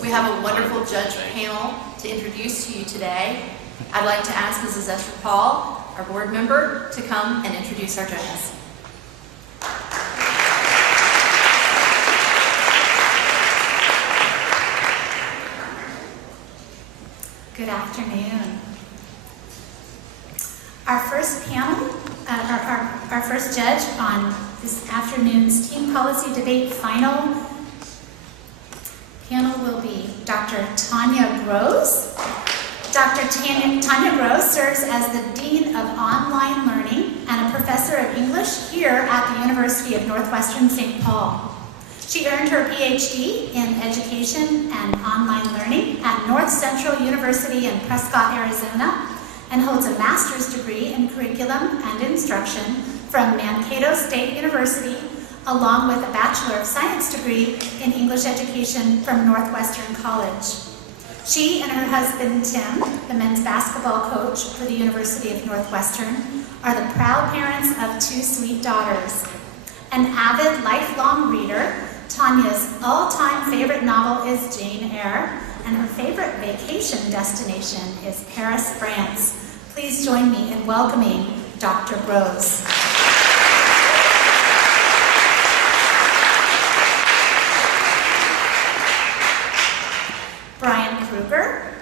We have a wonderful judge panel to introduce to you today. I'd like to ask Mrs. Esther Paul, our board member, to come and introduce our judges. Good afternoon. Our first panel, our first judge on this afternoon's team policy debate final panel will be Dr. Tanya Gross. Dr. Tanya Gross serves as the Dean of Online Learning and a Professor of English here at the University of Northwestern St. Paul. She earned her PhD in Education and Online Learning at North Central University in Prescott, Arizona, and holds a master's degree in Curriculum and Instruction from Mankato State University, along with a Bachelor of Science degree in English Education from Northwestern College. She and her husband, Tim, the men's basketball coach for the University of Northwestern, are the proud parents of two sweet daughters. An avid, lifelong reader, Tanya's all-time favorite novel is Jane Eyre, and her favorite vacation destination is Paris, France. Please join me in welcoming Dr. Gross. Brian Kruger.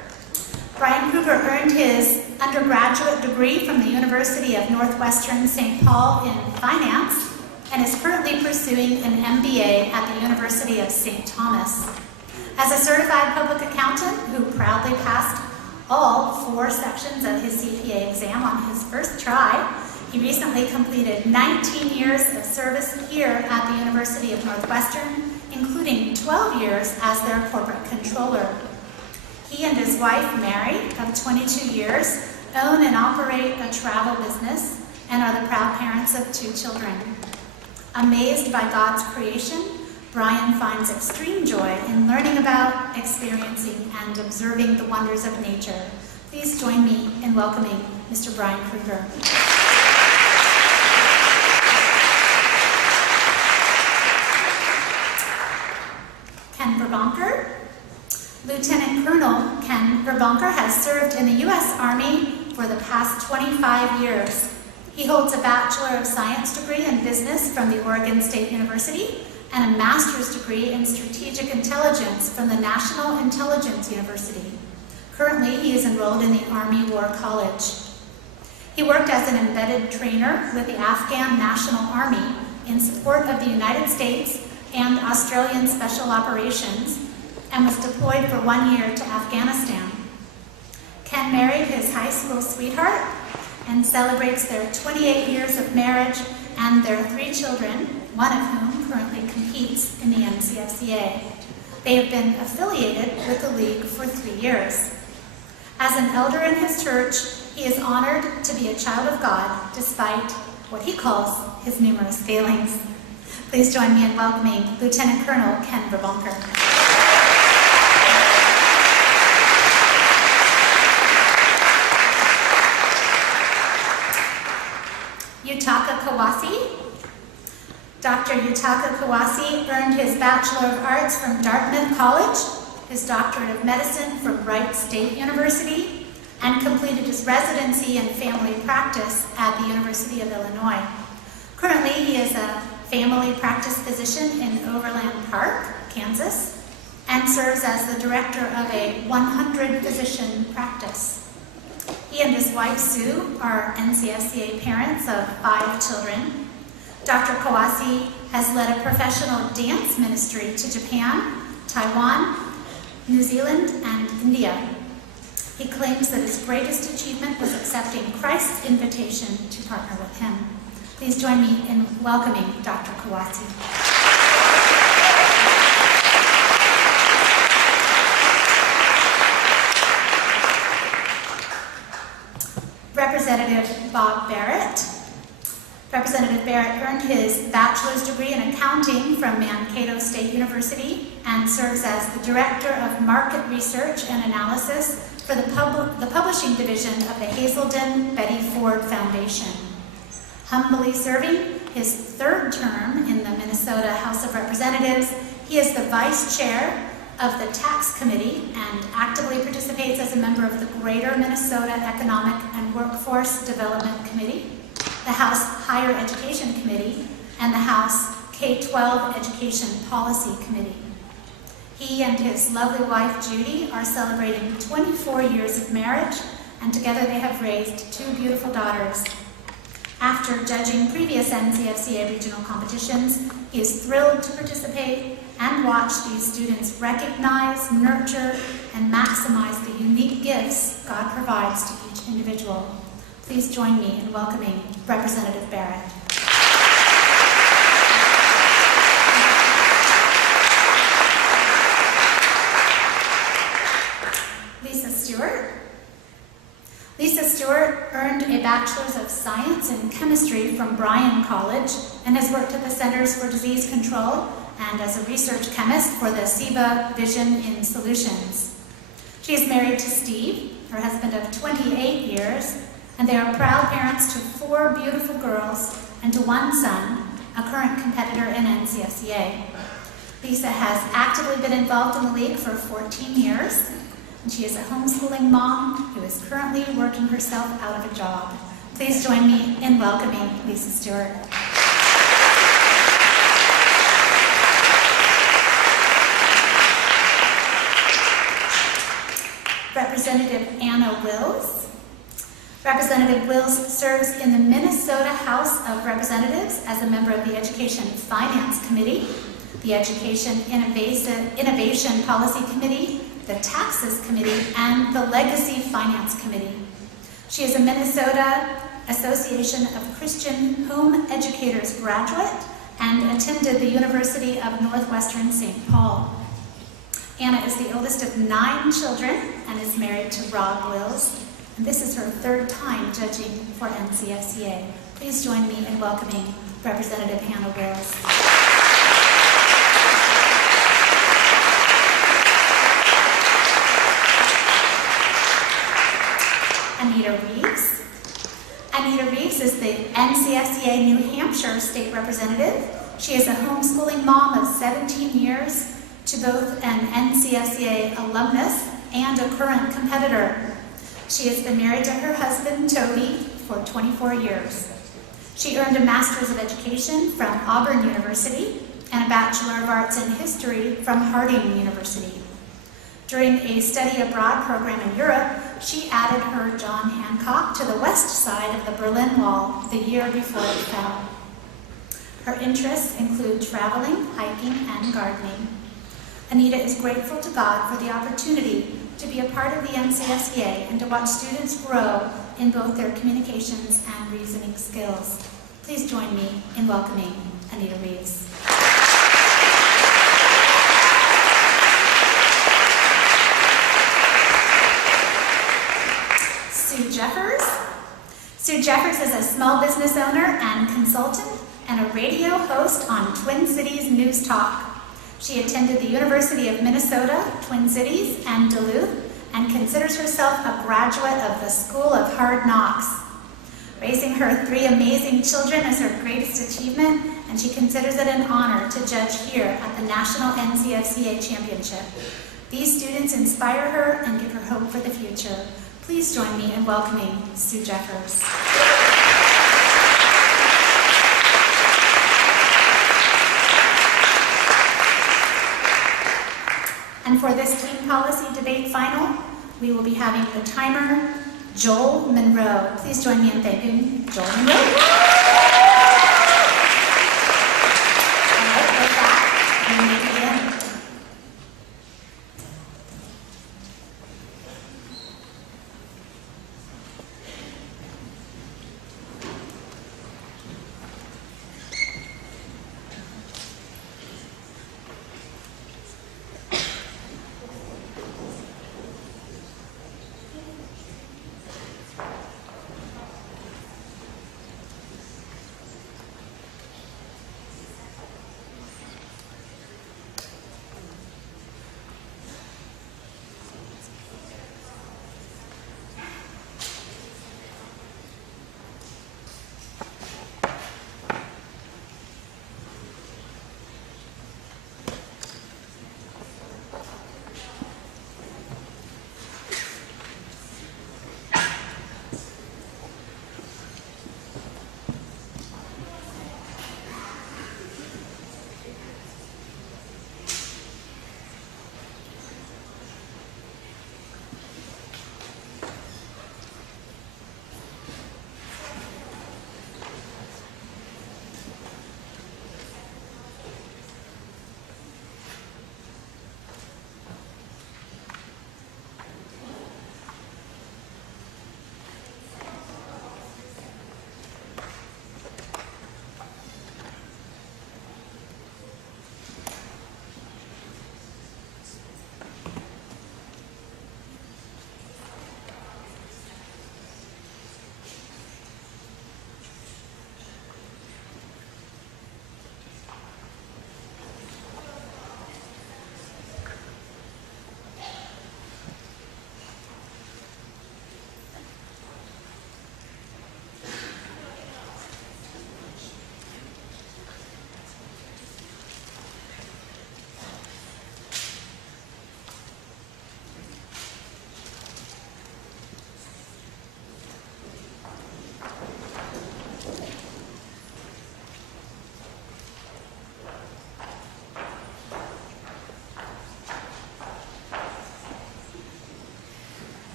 Brian Kruger earned his undergraduate degree from the University of Northwestern St. Paul in finance and is currently pursuing an MBA at the University of St. Thomas. As a certified public accountant who proudly passed all 4 sections of his CPA exam on his first try, he recently completed 19 years of service here at the University of Northwestern, including 12 years as their corporate controller. He and his wife, Mary, of 22 years, own and operate a travel business and are the proud parents of 2 children. Amazed by God's creation, Brian finds extreme joy in learning about, experiencing, and observing the wonders of nature. Please join me in welcoming Mr. Brian Kruger. Ken Verbanker. Lieutenant Colonel Ken Verbanker has served in the U.S. Army for the past 25 years. He holds a Bachelor of Science degree in Business from the Oregon State University and a Master's degree in Strategic Intelligence from the National Intelligence University. Currently, he is enrolled in the Army War College. He worked as an embedded trainer with the Afghan National Army in support of the United States and Australian Special Operations and was deployed for 1 year to Afghanistan. Ken married his high school sweetheart and celebrates their 28 years of marriage and their 3 children, one of whom currently competes in the NCFCA. They have been affiliated with the league for 3 years. As an elder in his church, he is honored to be a child of God despite what he calls his numerous failings. Please join me in welcoming Lieutenant Colonel Ken Verbanker. Yutaka Kawase. Dr. Yutaka Kawase earned his Bachelor of Arts from Dartmouth College, his Doctorate of Medicine from Wright State University, and completed his residency in family practice at the University of Illinois. Currently, he is a family practice physician in Overland Park, Kansas, and serves as the director of a 100-physician practice. He and his wife, Sue, are NCFCA parents of 5 children. Dr. Kawase has led a professional dance ministry to Japan, Taiwan, New Zealand, and India. He claims that his greatest achievement was accepting Christ's invitation to partner with him. Please join me in welcoming Dr. Kawase. Representative Bob Barrett. Representative Barrett earned his bachelor's degree in accounting from Mankato State University and serves as the Director of Market Research and Analysis for the Publishing Division of the Hazelden Betty Ford Foundation. Humbly serving his 3rd term in the Minnesota House of Representatives, he is the Vice Chair of the Tax Committee and actively participates as a member of the Greater Minnesota Economic and Workforce Development Committee, the House Higher Education Committee, and the House K-12 Education Policy Committee. He and his lovely wife, Judy, are celebrating 24 years of marriage, and together they have raised 2 beautiful daughters. After judging previous NCFCA regional competitions, he is thrilled to participate and watch these students recognize, nurture, and maximize the unique gifts God provides to each individual. Please join me in welcoming Representative Barrett. Lisa Stewart earned a Bachelor's of Science in Chemistry from Bryan College and has worked at the Centers for Disease Control and as a research chemist for the SIBA Vision in Solutions. She is married to Steve, her husband of 28 years, and they are proud parents to 4 beautiful girls and to 1 son, a current competitor in NCFCA. Lisa has actively been involved in the league for 14 years, and she is a homeschooling mom who is currently working herself out of a job. Please join me in welcoming Lisa Stewart. Representative Anna Wills. Representative Wills serves in the Minnesota House of Representatives as a member of the Education Finance Committee, the Education Innovation Policy Committee, the Taxes Committee, and the Legacy Finance Committee. She is a Minnesota Association of Christian Home Educators graduate and attended the University of Northwestern St. Paul. Anna is the oldest of 9 children and is married to Rob Wills, and this is her 3rd time judging for NCFCA. Please join me in welcoming Representative Hannah Wills. Anita Reeves. Anita Reeves is the NCFCA New Hampshire State Representative. She is a homeschooling mom of 17 years to both an NCFCA alumnus and a current competitor. She has been married to her husband, Toby, for 24 years. She earned a Master's of Education from Auburn University and a Bachelor of Arts in History from Harding University. During a study abroad program in Europe, she added her John Hancock to the west side of the Berlin Wall the year before it fell. Her interests include traveling, hiking, and gardening. Anita is grateful to God for the opportunity to be a part of the NCFCA and to watch students grow in both their communications and reasoning skills. Please join me in welcoming Anita Reeves. Sue Jeffers. Sue Jeffers is a small business owner and consultant and a radio host on Twin Cities News Talk. She attended the University of Minnesota, Twin Cities, and Duluth, and considers herself a graduate of the School of Hard Knocks. Raising her 3 amazing children is her greatest achievement, and she considers it an honor to judge here at the National NCFCA Championship. These students inspire her and give her hope for the future. Please join me in welcoming Sue Jeffers. And for this team policy debate final, we will be having the timer, Joel Monroe. Please join me in thanking Joel Monroe. All right, with that, we may begin.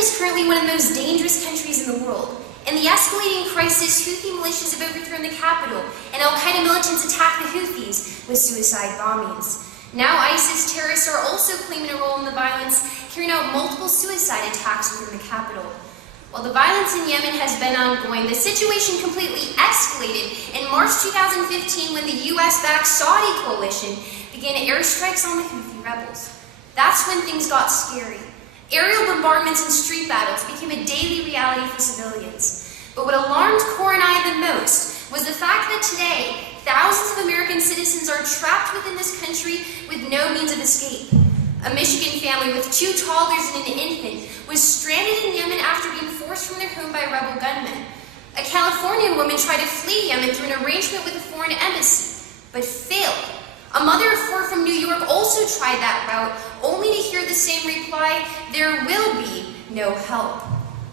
is currently one of the most dangerous countries in the world. In the escalating crisis, Houthi militias have overthrown the capital, and al-Qaeda militants attack the Houthis with suicide bombings. Now ISIS terrorists are also claiming a role in the violence, carrying out multiple suicide attacks within the capital. While the violence in Yemen has been ongoing, the situation completely escalated in March 2015 when the US-backed Saudi coalition began airstrikes on the Houthi rebels. That's when things got scary. Aerial bombardments and street battles became a daily reality for civilians. But what alarmed Cor and I the most was the fact that today, thousands of American citizens are trapped within this country with no means of escape. A Michigan family with 2 toddlers and an infant was stranded in Yemen after being forced from their home by rebel gunmen. A Californian woman tried to flee Yemen through an arrangement with a foreign embassy, but failed. A mother of 4 from New York also tried that route, only to hear the same reply, "There will be no help."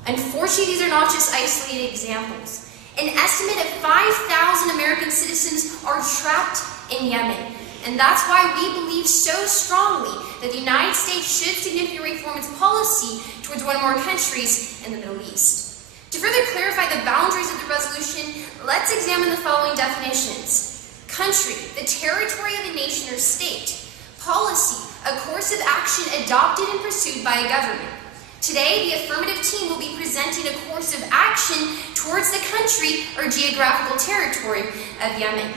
Unfortunately, these are not just isolated examples. An estimate of 5,000 American citizens are trapped in Yemen. And that's why we believe so strongly that the United States should significantly reform its policy towards one or more countries in the Middle East. To further clarify the boundaries of the resolution, let's examine the following definitions. Country, the territory of a nation or state. Policy, a course of action adopted and pursued by a government. Today, the affirmative team will be presenting a course of action towards the country or geographical territory of Yemen.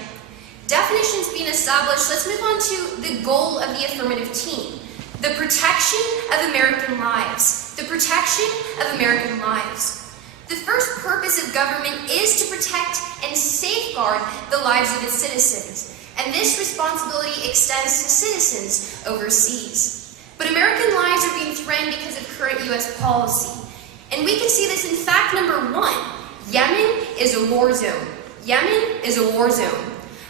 Definitions being established, let's move on to the goal of the affirmative team. The protection of American lives. The protection of American lives. The first purpose of government is to protect and safeguard the lives of its citizens, and this responsibility extends to citizens overseas. But American lives are being threatened because of current U.S. policy, and we can see this in fact number 1. Yemen is a war zone. Yemen is a war zone.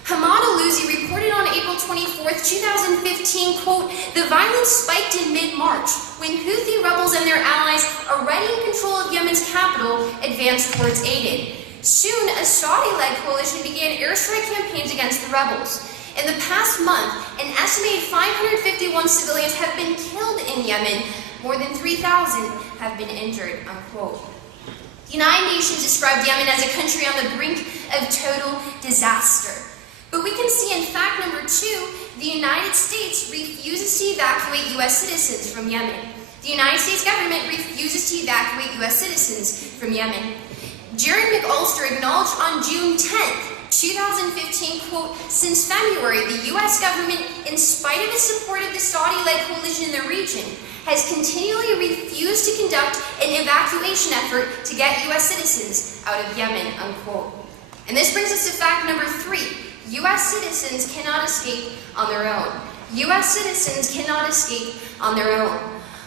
Hamad Al-Luzi reported on April 24th, 2015, quote, "The violence spiked in mid-March when Houthi rebels and their allies, already in control of Yemen's capital, advanced towards Aden. Soon, a Saudi-led coalition began airstrike campaigns against the rebels. In the past month, an estimated 551 civilians have been killed in Yemen. More than 3,000 have been injured," unquote. The United Nations described Yemen as a country on the brink of total disaster. But we can see in fact number 2, the United States refuses to evacuate U.S. citizens from Yemen. The United States government refuses to evacuate U.S. citizens from Yemen. Jared McAllister acknowledged on June 10th, 2015, quote, "Since February, the U.S. government, in spite of the support of the Saudi-led coalition in the region, has continually refused to conduct an evacuation effort to get U.S. citizens out of Yemen," unquote. And this brings us to fact number 3. U.S. citizens cannot escape on their own. U.S. citizens cannot escape on their own.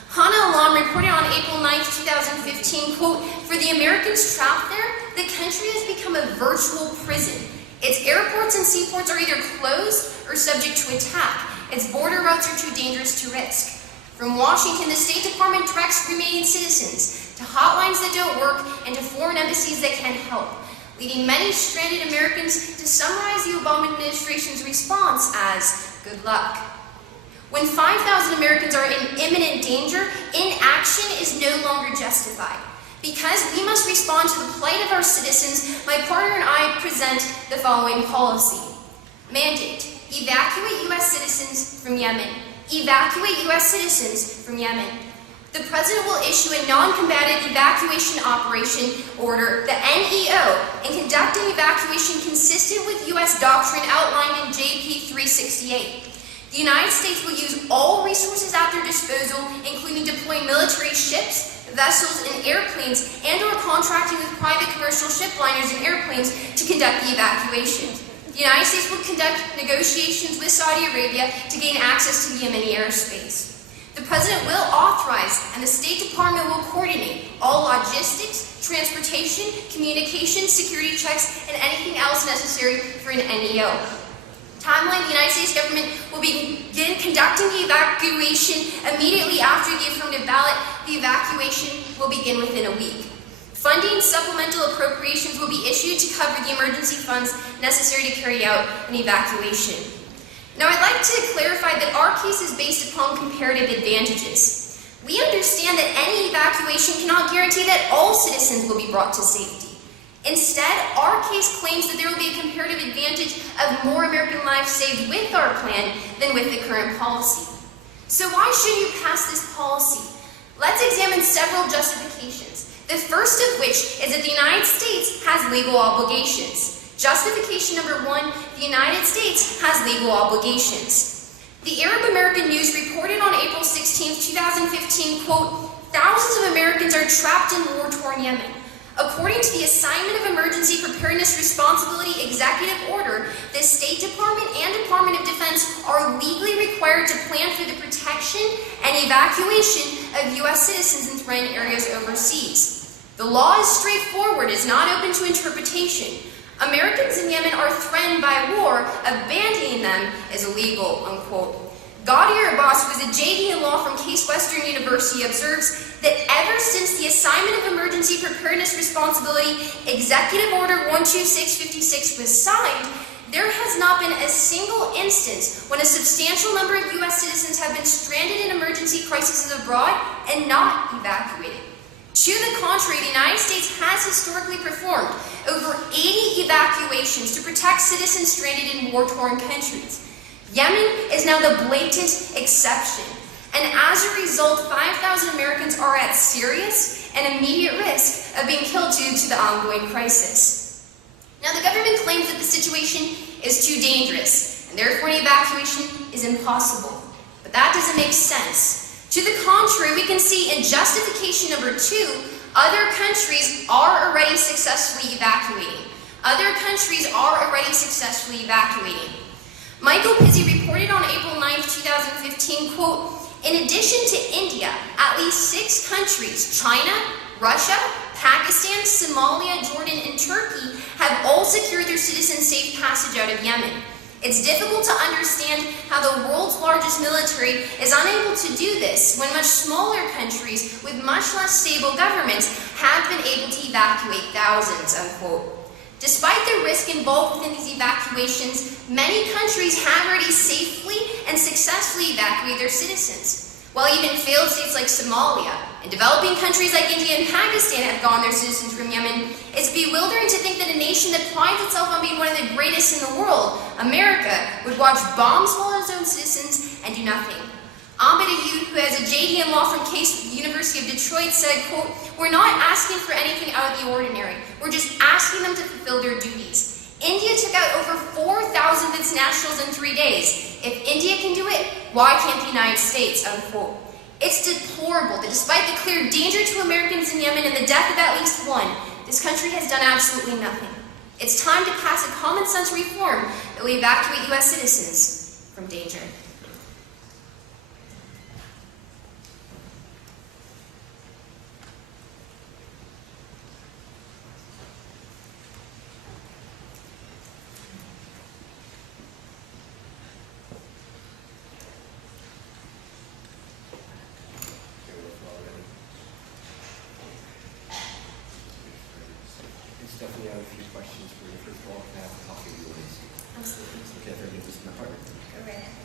Hannah Alam reported on April 9th, 2015, quote, "For the Americans trapped there, the country has become a virtual prison. Its airports and seaports are either closed or subject to attack. Its border routes are too dangerous to risk. From Washington, the State Department directs remaining citizens to hotlines that don't work and to foreign embassies that can't help, leading many stranded Americans to summarize the Obama administration's response as, 'Good luck.' When 5,000 Americans are in imminent danger, inaction is no longer justified. Because we must respond to the plight of our citizens, my partner and I present the following policy. Mandate: evacuate U.S. citizens from Yemen. Evacuate U.S. citizens from Yemen. The President will issue a non-combatant evacuation operation order, the NEO, and conduct an evacuation consistent with U.S. doctrine outlined in JP 368. The United States will use all resources at their disposal, including deploying military ships, vessels, and airplanes, and/or contracting with private commercial ship liners and airplanes to conduct the evacuation. The United States will conduct negotiations with Saudi Arabia to gain access to the Yemeni airspace. The President will authorize, and the State Department will coordinate all logistics, transportation, communication, security checks, and anything else necessary for an NEO. Timeline: the United States government will begin conducting the evacuation immediately after the affirmative ballot. The evacuation will begin within a week. Funding supplemental appropriations will be issued to cover the emergency funds necessary to carry out an evacuation. Now, I'd like to clarify that our case is based upon comparative advantages. We understand that any evacuation cannot guarantee that all citizens will be brought to safety. Instead, our case claims that there will be a comparative advantage of more American lives saved with our plan than with the current policy. So why should you pass this policy? Let's examine several justifications. The first of which is that the United States has legal obligations. Justification number one, the United States has legal obligations. The Arab American News reported on April 16, 2015, quote, "Thousands of Americans are trapped in war-torn Yemen. According to the Assignment of Emergency Preparedness Responsibility Executive Order, the State Department and Department of Defense are legally required to plan for the protection and evacuation of U.S. citizens in threatened areas overseas. The law is straightforward, is not open to interpretation. Americans in Yemen are threatened by war, abandoning them is illegal," unquote. Gaudier Abbas, who is a JD in law from Case Western University, observes that ever since the Assignment of Emergency Preparedness Responsibility Executive Order 12656 was signed, there has not been a single instance when a substantial number of U.S. citizens have been stranded in emergency crises abroad and not evacuated. To the contrary, the United States has historically performed over 80 evacuations to protect citizens stranded in war-torn countries. Yemen is now the blatant exception, and as a result, 5,000 Americans are at serious and immediate risk of being killed due to the ongoing crisis. Now, the government claims that the situation is too dangerous, and therefore an evacuation is impossible. But that doesn't make sense. To the contrary, we can see in justification number two, other countries are already successfully evacuating. Other countries are already successfully evacuating. Michael Pizzi reported on April 9, 2015, quote, "In addition to India, at least 6 countries, China, Russia, Pakistan, Somalia, Jordan, and Turkey, have all secured their citizens safe passage out of Yemen. It's difficult to understand how the world's largest military is unable to do this when much smaller countries with much less stable governments have been able to evacuate thousands," unquote. Despite the risk involved within these evacuations, many countries have already safely and successfully evacuated their citizens. While even failed states like Somalia and developing countries like India and Pakistan have gone their citizens from Yemen, it's bewildering to think that a nation that prides itself on being one of the greatest in the world, America, would watch bombs fall on its own citizens and do nothing. Ahmed Ayoud, who has a JD in law from Case University of Detroit, said, quote, "We're not asking for anything out of the ordinary. We're just asking them to fulfill their duties. India took out over 4,000 of its nationals in 3 days. If India can do it, why can't the United States?" Unquote. It's deplorable that despite the clear danger to Americans in Yemen and the death of at least one, this country has done absolutely nothing. It's time to pass a common sense reform that will evacuate U.S. citizens from danger. Definitely have a few questions for you. First of all, can I have a copy of your list? Absolutely. Okay, if I give this to my partner. Go right ahead.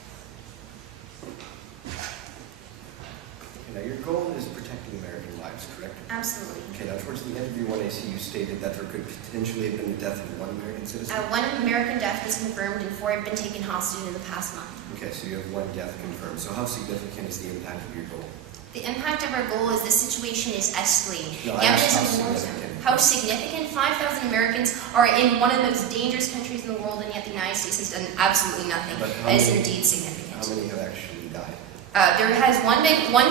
Okay, now your goal is protecting American lives, correct? Absolutely. Okay, now towards the end of your 1AC, you stated that there could potentially have been the death of one American citizen? One American death was confirmed and 4 have been taken hostage in the past month. Okay, so you have one death confirmed. So how significant is the impact of your goal? The impact of our goal is the situation is escalating. No, I Yemen asked is how a war zone. significant. How significant? 5,000 Americans are in one of the most dangerous countries in the world, and yet the United States has done absolutely nothing. But how That is many- indeed significant. How many have actually died? There has one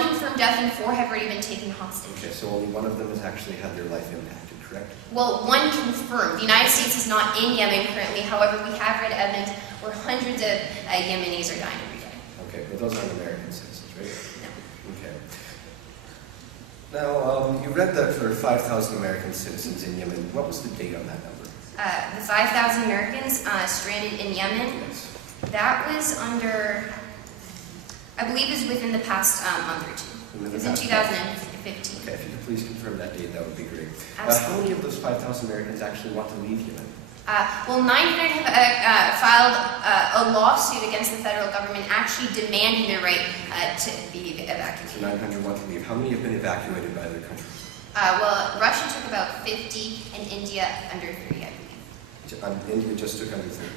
confirmed death and 4 have already been taken hostage. Okay, so only one of them has actually had their life impacted, correct? Well, one confirmed. The United States is not in Yemen currently. However, we have read evidence where hundreds of Yemenis are dying every day. Okay, but those aren't American citizens, right? No. Okay. Now, you read that there are 5,000 American citizens in Yemen. What was the date on that number? The 5,000 Americans stranded in Yemen, Yes. that was under, I believe it was within the past month or two. Within It the was in past 2015. Okay, if you could please confirm that date, that would be great. Absolutely. How many of those 5,000 Americans actually want to leave Yemen? Well, 900 have filed a lawsuit against the federal government actually demanding their right to be evacuated. So 900 want to leave. How many have been evacuated by other countries? Well, Russia took about 50 and India under 30, I believe. India just took under 30.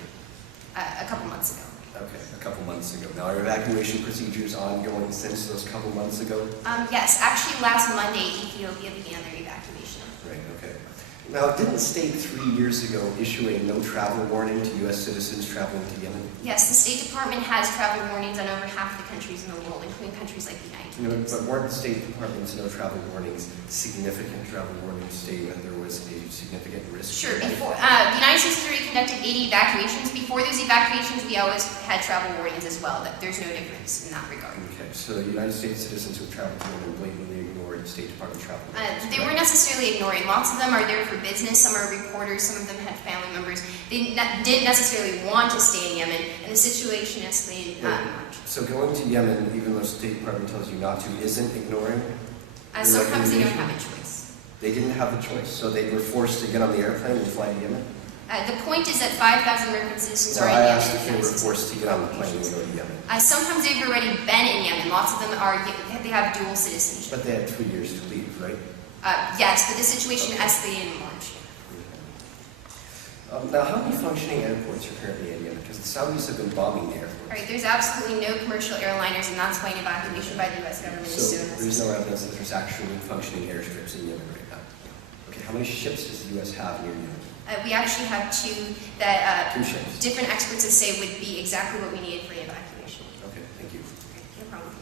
A couple months ago. Okay, a couple months ago. Now, are evacuation procedures ongoing since those couple months ago? Yes, actually last Monday, Ethiopia began their evacuation. Right, okay. Now, didn't the state 3 years ago issue a no travel warning to U.S. citizens traveling to Yemen? Yes, the State Department has travel warnings on over half the countries in the world, including countries like the United States. But weren't the State Department's no travel warnings significant travel warnings stating that there was a significant risk? Sure, before, the United States has already conducted 80 evacuations. Before those evacuations, we always had travel warnings as well. That there's no difference in that regard. Okay, so the United States citizens who traveled to Yemen blatantly ignored State Department travel warnings. They weren't necessarily ignoring. Lots of them are there for business. Some are reporters. Some of them had family members. They didn't necessarily want to stay in Yemen, and the situation escalated much. So going to Yemen, even though State Department tells you not to, isn't ignoring? Sometimes they don't have a choice. They didn't have the choice, so they were forced to get on the airplane and fly to Yemen? The point is that 5,000 American citizens are in I Yemen. asked if they were forced to get on the plane and go to Yemen. Sometimes they've already been in Yemen. Lots of them they have dual citizenship. But they had 2 years to leave, right? Yes, but the situation escalated in March. Now, how many functioning airports are currently in Yemen? Because the Saudis have been bombing the airports. All right, there's absolutely no commercial airliners, and that's why an evacuation by the U.S. government is so So there's necessary. no evidence that there's actually functioning airstrips in Yemen right now. Okay, how many ships does the U.S. have near Yemen? We actually have two that 2 ships. different experts would say would be exactly what we needed for the evacuation. Okay, thank you. No problem.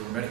everybody.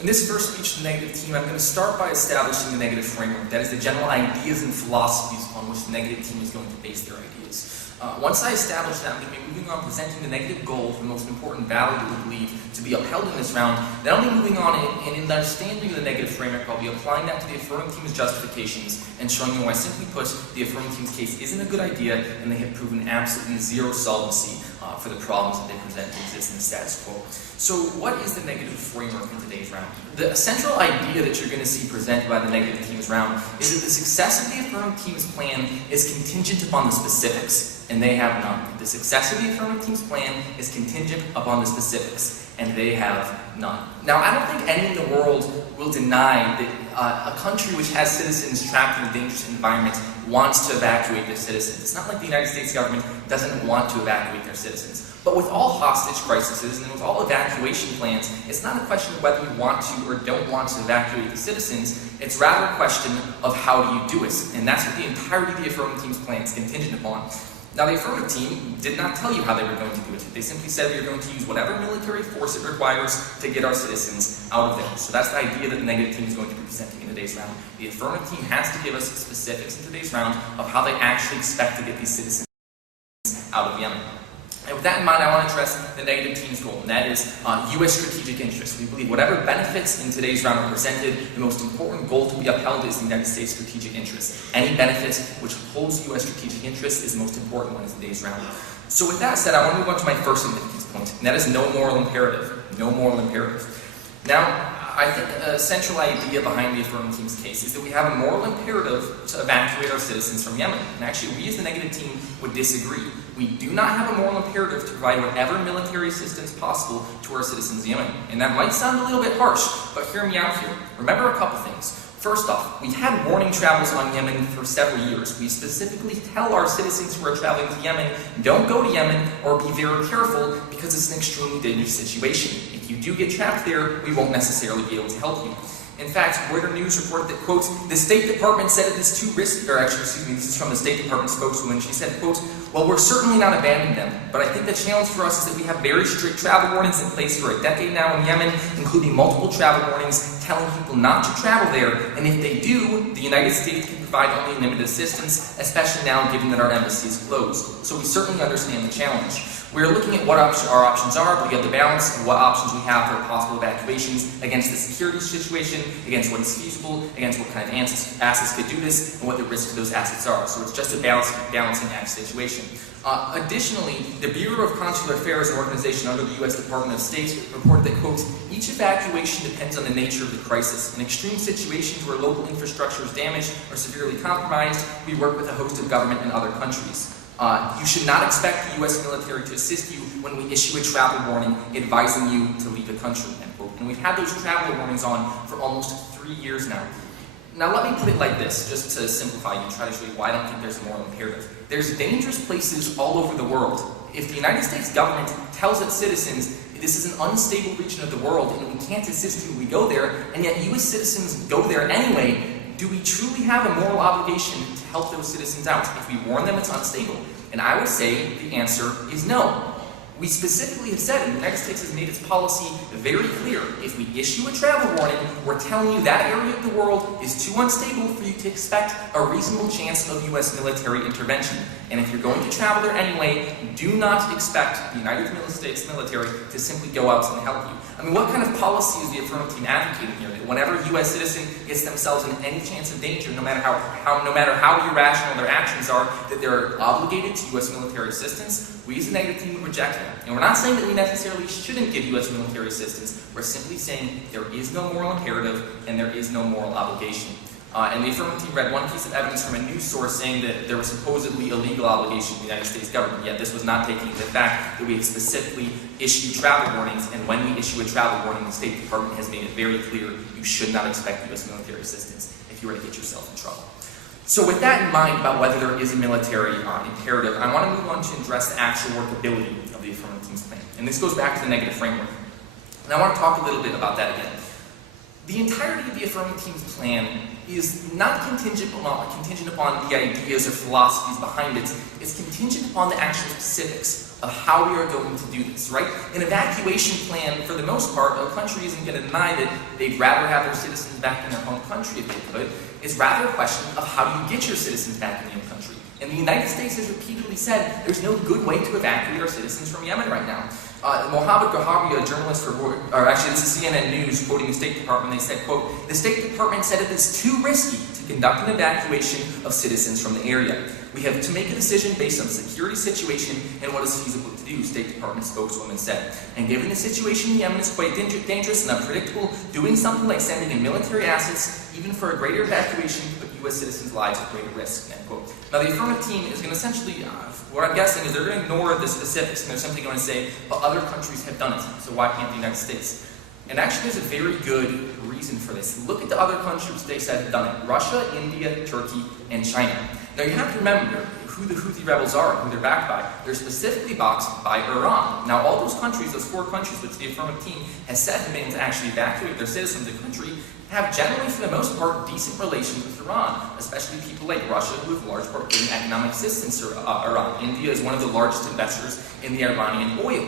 In this first speech to the negative team, I'm going to start by establishing the negative framework. That is the general ideas and philosophies upon which the negative team is going to base their ideas. Once I establish that, I'm going to be moving on presenting the negative goal, the most important value that we believe to be upheld in this round. Then I'll be moving on and in understanding the negative framework, I'll be applying that to the affirming team's justifications and showing you why, simply put, the affirming team's case isn't a good idea and they have proven absolutely zero solvency for the problems that they present to exist in the status quo. So what is the negative framework in today's round? The central idea that you're going to see presented by the negative team's round is that the success of the affirming team's plan is contingent upon the specifics, and they have none. The success of the affirming team's plan is contingent upon the specifics, and they have none. Now, I don't think any in the world will deny that a country which has citizens trapped in a dangerous environment wants to evacuate their citizens. It's not like the United States government doesn't want to evacuate their citizens. But with all hostage crises and with all evacuation plans, it's not a question of whether we want to or don't want to evacuate the citizens. It's rather a question of how do you do it. And that's what the entirety of the affirmative team's plan is contingent upon. Now, the affirmative team did not tell you how they were going to do it. They simply said we are going to use whatever military force it requires to get our citizens out of there. So that's the idea that the negative team is going to be presenting in today's round. The affirmative team has to give us specifics in today's round of how they actually expect to get these citizens out of Yemen. And with that in mind, I want to address the negative team's goal, and that is U.S. strategic interests. We believe whatever benefits in today's round are presented, the most important goal to be upheld is the United States strategic interests. Any benefits which upholds U.S. strategic interests is the most important one in today's round. So with that said, I want to move on to my first significance point, and that is no moral imperative. No moral imperative. Now, I think a central idea behind the affirmative team's case is that we have a moral imperative to evacuate our citizens from Yemen. And actually, we as the negative team would disagree. We do not have a moral imperative to provide whatever military assistance possible to our citizens in Yemen. And that might sound a little bit harsh, but hear me out here. Remember a couple things. First off, we've had warning travels on Yemen for several years. We specifically tell our citizens who are traveling to Yemen, don't go to Yemen or be very careful because it's an extremely dangerous situation. If you do get trapped there, we won't necessarily be able to help you. In fact, Reuters News reported that, quote, the State Department said it is too risky, or actually, excuse me, this is from the State Department spokeswoman. She said, quote, well, we're certainly not abandoning them, but I think the challenge for us is that we have very strict travel warnings in place for a decade now in Yemen, including multiple travel warnings telling people not to travel there, and if they do, the United States can provide only limited assistance, especially now given that our embassy is closed. So we certainly understand the challenge. We're looking at what our options are, but we have the balance of what options we have for possible evacuations against the security situation, against what is feasible, against what kind of assets could do this, and what the risk of those assets are. So it's just a balancing act situation. Additionally, the Bureau of Consular Affairs, an organization under the U.S. Department of State, reported that, quote, each evacuation depends on the nature of the crisis. In extreme situations where local infrastructure is damaged or severely compromised, we work with a host of government and other countries. You should not expect the U.S. military to assist you when we issue a travel warning advising you to leave the country, end quote. And we've had those travel warnings on for almost 3 years now. Now let me put it like this, just to simplify you and try to show you why I don't think there's a moral imperative. There's dangerous places all over the world. If the United States government tells its citizens this is an unstable region of the world and we can't assist you when we go there, and yet U.S. citizens go there anyway, do we truly have a moral obligation to help those citizens out if we warn them it's unstable? And I would say the answer is no. We specifically have said, and the United States has made its policy very clear, if we issue a travel warning, we're telling you that area of the world is too unstable for you to expect a reasonable chance of U.S. military intervention. And if you're going to travel there anyway, do not expect the United States military to simply go out and help you. I mean, what kind of policy is the affirmative team advocating here? That whenever a U.S. citizen gets themselves in any chance of danger, no matter how irrational their actions are, that they're obligated to U.S. military assistance? We as a negative team would reject that. And we're not saying that we necessarily shouldn't give U.S. military assistance. We're simply saying there is no moral imperative and there is no moral obligation. And the affirmative team read one piece of evidence from a news source saying that there was supposedly a legal obligation to the United States government, yet this was not taking into the fact that we had specifically issued travel warnings, and when we issue a travel warning, the State Department has made it very clear you should not expect U.S. military assistance if you were to get yourself in trouble. So with that in mind about whether there is a military imperative, I want to move on to address the actual workability of the affirmative team's plan. And this goes back to the negative framework. And I want to talk a little bit about that again. The entirety of the affirmative team's plan is not contingent upon the ideas or philosophies behind it. It's contingent upon the actual specifics of how we are going to do this, right? An evacuation plan, for the most part, a country isn't going to deny that they'd rather have their citizens back in their home country if they could. It's rather a question of how do you get your citizens back in the home country. And the United States has repeatedly said there's no good way to evacuate our citizens from Yemen right now. Mohammed Gahawi, a journalist this is CNN News, quoting the State Department, they said, quote, "The State Department said it is too risky to conduct an evacuation of citizens from the area. We have to make a decision based on the security situation and what is feasible to do," State Department spokeswoman said. And given the situation in Yemen is quite dangerous and unpredictable, doing something like sending in military assets, even for a greater evacuation, could put U.S. citizens' lives at greater risk, end quote. Now, the Affirmative team is going to essentially, what I'm guessing is they're going to ignore the specifics, and they're simply going to say, but other countries have done it, so why can't the United States? And actually, there's a very good reason for this. Look at the other countries they said have done it. Russia, India, Turkey, and China. Now, you have to remember who the Houthi rebels are, who they're backed by. They're specifically backed by Iran. Now, all those countries, those 4 countries which the Affirmative team has said have been able to actually evacuate their citizens from the country, have generally, for the most part, decent relations with Iran, especially people like Russia, who have large part given economic assistance to Iran. India is one of the largest investors in the Iranian oil.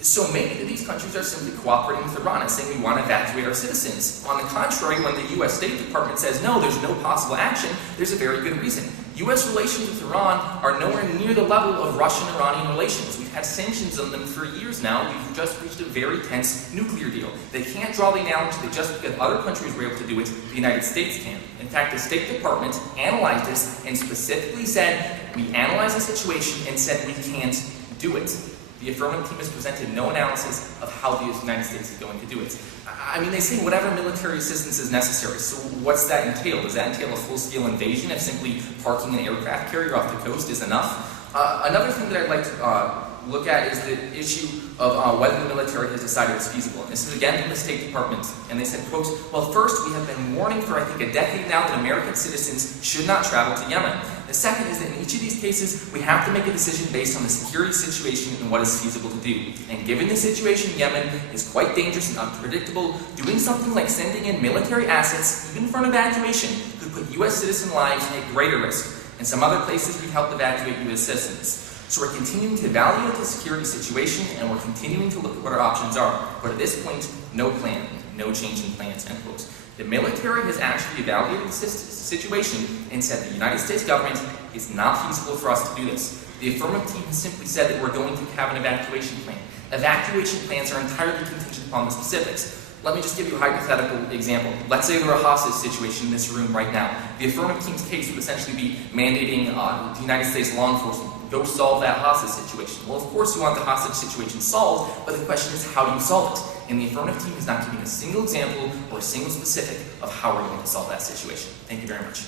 So maybe these countries are simply cooperating with Iran and saying we want to evacuate our citizens. On the contrary, when the U.S. State Department says no, there's no possible action, there's a very good reason. U.S. relations with Iran are nowhere near the level of Russian-Iranian relations. We've had sanctions on them for years now. We've just reached a very tense nuclear deal. They can't draw the analogy that just because other countries were able to do it, the United States can. In fact, the State Department analyzed this and specifically said, we analyzed the situation and said we can't do it. The Affirmative team has presented no analysis of how the United States is going to do it. I mean, they say whatever military assistance is necessary. So what's that entail? Does that entail a full-scale invasion if simply parking an aircraft carrier off the coast is enough? Another thing that I'd like to look at is the issue of whether the military has decided it's feasible. And this is again from the State Department. And they said, quote, "Well, first, we have been warning for, I think, a decade now that American citizens should not travel to Yemen. The second is that in each of these cases, we have to make a decision based on the security situation and what is feasible to do. And given the situation in Yemen is quite dangerous and unpredictable, doing something like sending in military assets, even for an evacuation, could put U.S. citizen lives at greater risk. In some other places, we've helped evacuate U.S. citizens. So we're continuing to evaluate the security situation, and we're continuing to look at what our options are. But at this point, no plan, no change in plans," end quote. The military has actually evaluated the situation and said the United States government is not feasible for us to do this. The Affirmative team has simply said that we're going to have an evacuation plan. Evacuation plans are entirely contingent upon the specifics. Let me just give you a hypothetical example. Let's say there were a hostage situation in this room right now. The Affirmative team's case would essentially be mandating the United States law enforcement go solve that hostage situation. Well, of course you want the hostage situation solved, but the question is, how do you solve it? And the Affirmative team is not giving a single example or a single specific of how we're going to solve that situation. Thank you very much.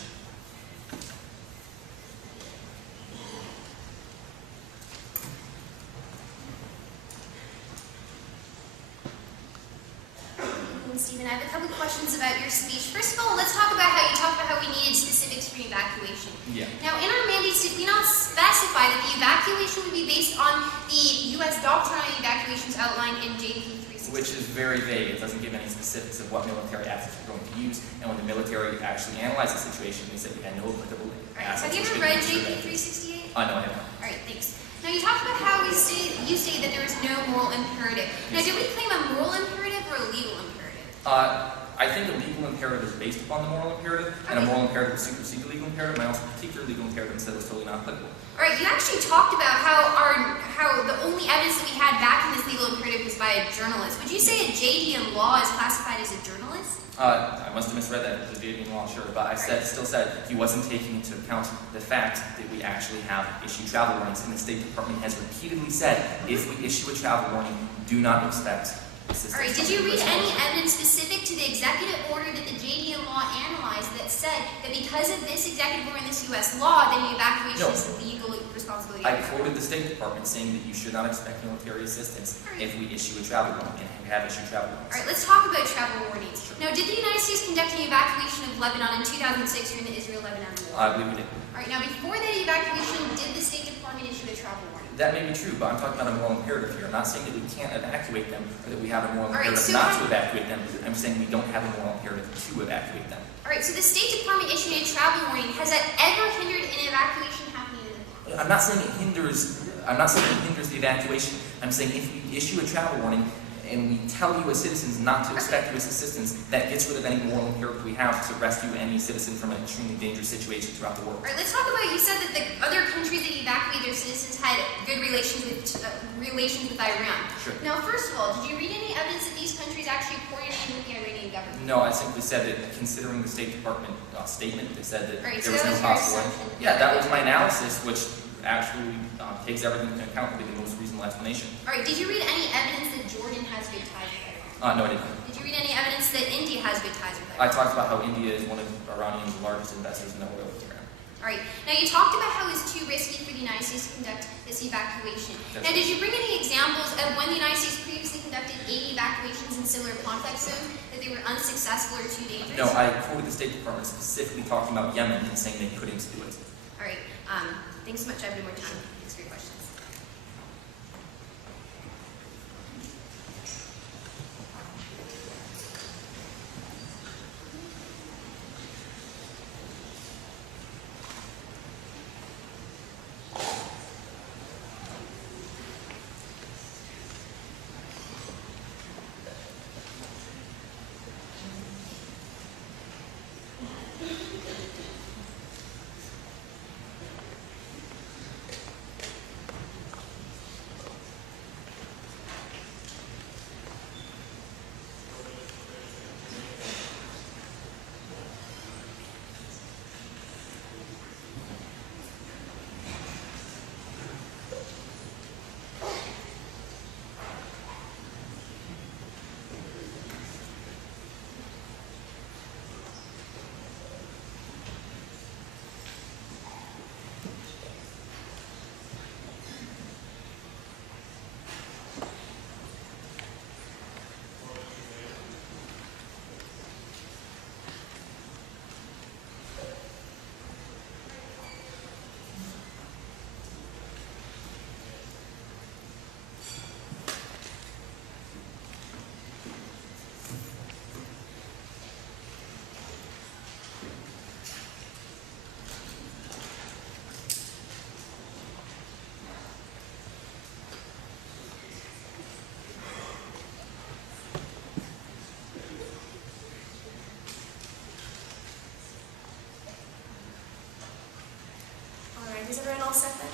Stephen, I have a couple of questions about your speech. First of all, let's talk about how we needed specifics for evacuation. Yeah. Now, in our mandates, did we not specify that the evacuation would be based on the U.S. doctrine on evacuations outlined in JP 360? Which is very vague. It doesn't give any specifics of what military assets we're going to use. And when the military actually analyzed the situation, they said we had no applicable assets. Have you ever read JP 368? No, I haven't. All right, thanks. Now, you talked about how you say that there is no moral imperative. Now, did we claim a moral imperative or a legal imperative? I think a legal imperative is based upon the moral imperative, and a moral imperative supersedes the legal imperative, and I also particular legal imperative and said it was totally not applicable. All right, you actually talked about how the only evidence that we had back in this legal imperative was by a journalist. Would you say a JD in law is classified as a journalist? I must have misread that. It was JD in law, sure, but I still said he wasn't taking into account the fact that we actually have issued travel warnings, and the State Department has repeatedly said if we issue a travel warning, do not expect assistance. All right, did you read any evidence specific to the executive order that the JD in law analyzed that said that because of this executive order in this U.S. law, then the evacuation is a legal responsibility? I quoted the State Department saying that you should not expect military assistance if we issue a travel warning, and we have issued travel warnings. All right, let's talk about travel warnings. Sure. Now, did the United States conduct an evacuation of Lebanon in 2006 during the Israel-Lebanon war? I believe we did. All right, now before that evacuation, did the State Department issue a travel warning? That may be true, but I'm talking about a moral imperative here. I'm not saying that we can't evacuate them or that we have a moral All right, imperative so not to evacuate them. I'm saying we don't have a moral imperative to evacuate them. All right, so the State Department issued a travel warning. Has that ever hindered an evacuation happening in the Philippines? I'm not saying it hinders the evacuation. I'm saying if we issue a travel warning and we tell U.S. citizens not to expect U.S. assistance, that gets rid of any moral imperative we have to rescue any citizen from an extremely dangerous situation throughout the world. All right, let's talk about, you said that the other countries that evacuated their citizens had good relations with Iran. Sure. Now, first of all, did you read any evidence that these countries actually coordinated with the Iranian government? No, I simply said that considering the State Department statement, they said that All right, there so was no that was your possible. assumption. Yeah, that was my analysis, which actually takes everything into account and be the most reasonable explanation. All right, did you read any evidence that Jordan has good ties with Iran? No, I didn't. Did you read any evidence that India has good ties with I Iran? talked about how India is one of Iranian's largest investors in oil with Iran. All right, now you talked about how it was too risky for the United States to conduct this evacuation. That's Now, right. did you bring any examples of when the United States previously conducted 80 evacuations in similar conflict zones, that they were unsuccessful or too dangerous? No, I quoted the State Department specifically talking about Yemen and saying they couldn't do it. All right, thanks so much. I have no more time. Thanks for your questions. Is everyone all set then?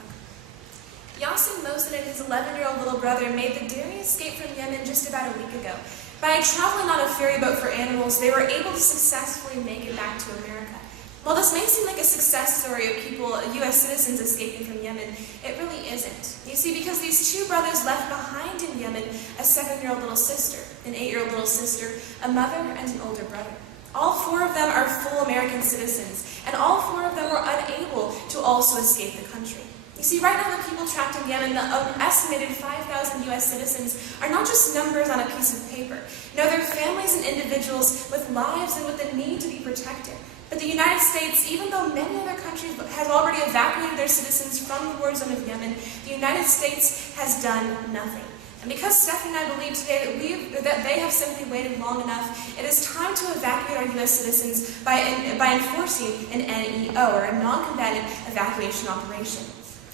Okay. Yasin Mohsen and his 11-year-old little brother made the daring escape from Yemen just about a week ago. By traveling on a ferry boat for animals, they were able to successfully make it back to America. While this may seem like a success story of people, U.S. citizens escaping from Yemen, it really isn't. You see, because these two brothers left behind in Yemen a 7-year-old little sister, an 8-year-old little sister, a mother, and an older brother. All 4 of them are full American citizens, and all 4 of them were unable to also escape the country. You see, right now the people trapped in Yemen, the estimated 5,000 U.S. citizens, are not just numbers on a piece of paper. No, they're families and individuals with lives and with the need to be protected. But the United States, even though many other countries have already evacuated their citizens from the war zone of Yemen, the United States has done nothing. And because Stephanie and I believe today that they have simply waited long enough, it is time to evacuate our U.S. citizens by enforcing an NEO, or a non-combatant evacuation operation.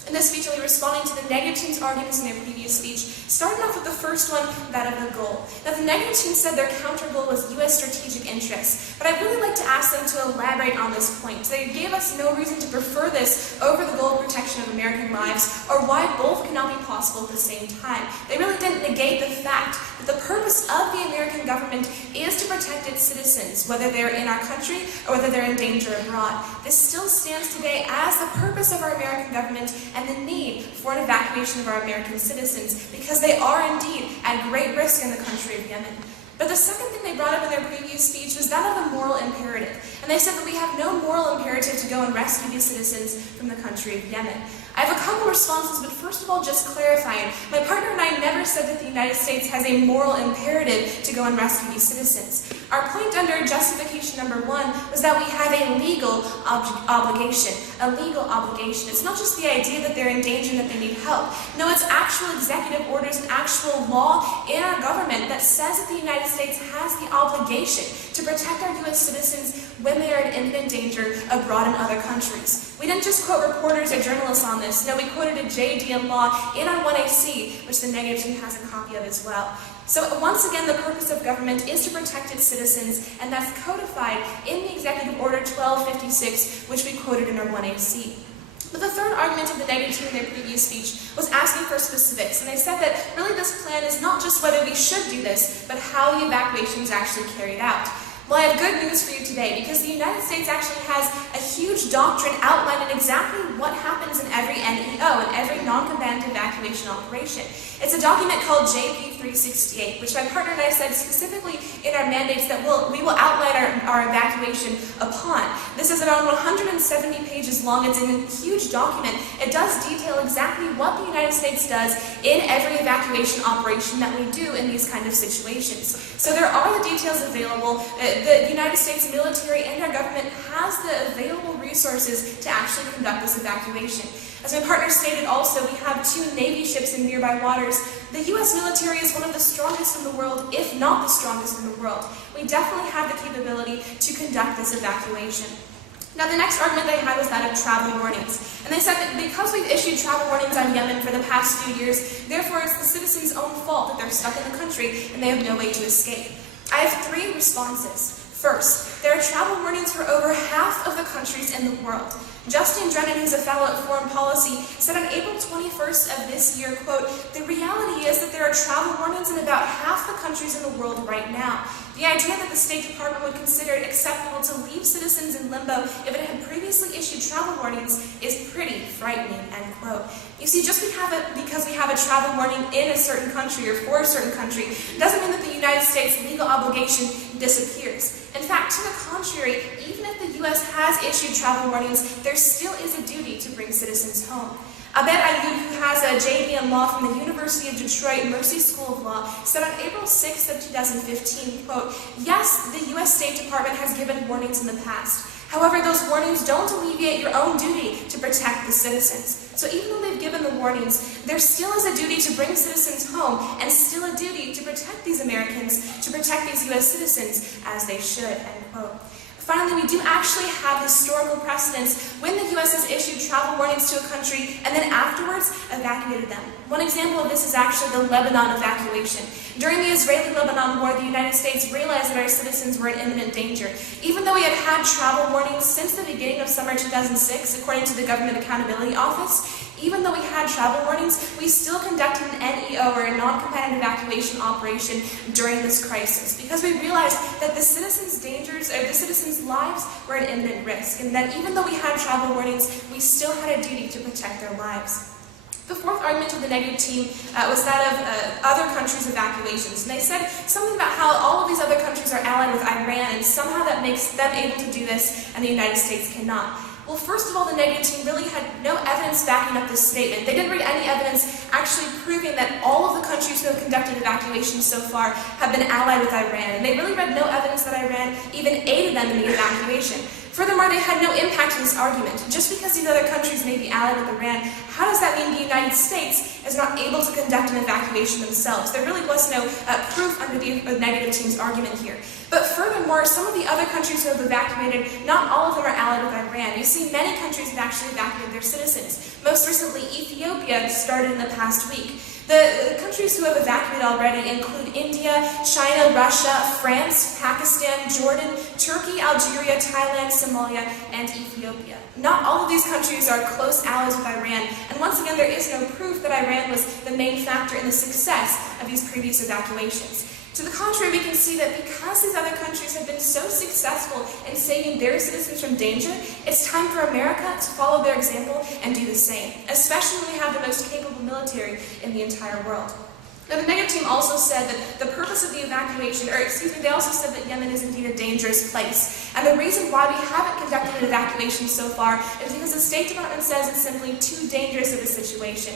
In this speech, I'll be responding to the negative team's arguments in their previous speech, starting off with the first one, that of the goal. Now, the negative team said their counter goal was U.S. strategic interests, but I'd really like to ask them to elaborate on this point. They gave us no reason to prefer this over the goal of protection of American lives, or why both cannot be possible at the same time. They really didn't negate the fact that the purpose of the American government is to protect its citizens, whether they're in our country or whether they're in danger abroad. This still stands today as the purpose of our American government and the need for an evacuation of our American citizens, because they are indeed at great risk in the country of Yemen. But the second thing they brought up in their previous speech was that of a moral imperative. And they said that we have no moral imperative to go and rescue these citizens from the country of Yemen. I have a couple responses, but first of all, just clarifying. My partner and I never said that the United States has a moral imperative to go and rescue these citizens. Our point under justification justification number one was that we have a legal obligation. A legal obligation. It's not just the idea that they're in danger and that they need help. No, it's actual executive orders and actual law in our government that says that the United States has the obligation to protect our U.S. citizens when they are in imminent danger abroad in other countries. We didn't just quote reporters or journalists on this. No, we quoted a JD and law in our 1AC, which the negative team has a copy of as well. So once again, the purpose of government is to protect its citizens, and that's codified in the Executive Order 1256, which we quoted in our 1AC. But the third argument of the negative team in their previous speech was asking for specifics, and they said that really this plan is not just whether we should do this, but how the evacuation is actually carried out. Well, I have good news for you today, because the United States actually has a huge doctrine outlined in exactly what happens in every NEO, in every non-combatant evacuation operation. It's a document called JP 368, which my partner and I said specifically in our mandates that we will outline our evacuation upon. This is around 170 pages long. It's a huge document. It does detail exactly what the United States does in every evacuation operation that we do in these kind of situations. So there are the details available. The United States military and our government has the available resources to actually conduct this evacuation. As my partner stated also, we have 2 Navy ships in nearby waters. The U.S. military is one of the strongest in the world, if not the strongest in the world. We definitely have the capability to conduct this evacuation. Now, the next argument they had was that of travel warnings. And they said that because we've issued travel warnings on Yemen for the past few years, therefore it's the citizens' own fault that they're stuck in the country and they have no way to escape. I have 3 responses. First, there are travel warnings for over half of the countries in the world. Justin Drennan, who's a fellow at Foreign Policy, said on April 21st of this year, quote, "The reality is that there are travel warnings in about half the countries in the world right now. The idea that the State Department would consider it acceptable to leave citizens in limbo if it had previously issued travel warnings is pretty frightening," end quote. You see, just because we have a travel warning in a certain country or for a certain country doesn't mean that the United States' legal obligation disappears. In fact, to the contrary, even if the U.S. has issued travel warnings, there still is a duty to bring citizens home. Abed Ayoub, who has a JD in law from the University of Detroit Mercy School of Law, said on April 6th of 2015, quote, "Yes, the U.S. State Department has given warnings in the past. However, those warnings don't alleviate your own duty to protect the citizens. So even though they've given the warnings, there still is a duty to bring citizens home and still a duty to protect these Americans, to protect these U.S. citizens as they should," end quote. Finally, we do actually have historical precedents when the U.S. has issued travel warnings to a country and then afterwards evacuated them. One example of this is actually the Lebanon evacuation. During the Israeli-Lebanon War, the United States realized that our citizens were in imminent danger. Even though we had had travel warnings since the beginning of summer 2006, according to the Government Accountability Office, even though we had travel warnings, we still conducted an NEO, or a non-combatant evacuation operation, during this crisis, because we realized that the citizens' lives were at imminent risk, and that even though we had travel warnings, we still had a duty to protect their lives. The fourth argument of the negative team was that of other countries' evacuations. And they said something about how all of these other countries are allied with Iran, and somehow that makes them able to do this, and the United States cannot. Well, first of all, the negative team really had no evidence backing up this statement. They didn't read any evidence actually proving that all of the countries who have conducted evacuations so far have been allied with Iran. And they really read no evidence that Iran even aided them in the evacuation. Furthermore, they had no impact in this argument. Just because these other countries may be allied with Iran, how does that mean the United States is not able to conduct an evacuation themselves? There really was no proof under the negative team's argument here. But furthermore, some of the other countries who have evacuated, not all of them are allied with Iran. You see, many countries have actually evacuated their citizens. Most recently, Ethiopia started in the past week. The countries who have evacuated already include India, China, Russia, France, Pakistan, Jordan, Turkey, Algeria, Thailand, Somalia, and Ethiopia. Not all of these countries are close allies with Iran, and once again, there is no proof that Iran was the main factor in the success of these previous evacuations. To the contrary, we can see that because these other countries have been so successful in saving their citizens from danger, it's time for America to follow their example and do the same, especially when we have the most capable military in the entire world. Now, the negative team also said that the purpose of the evacuation, they also said that Yemen is indeed a dangerous place. And the reason why we haven't conducted an evacuation so far is because the State Department says it's simply too dangerous of a situation.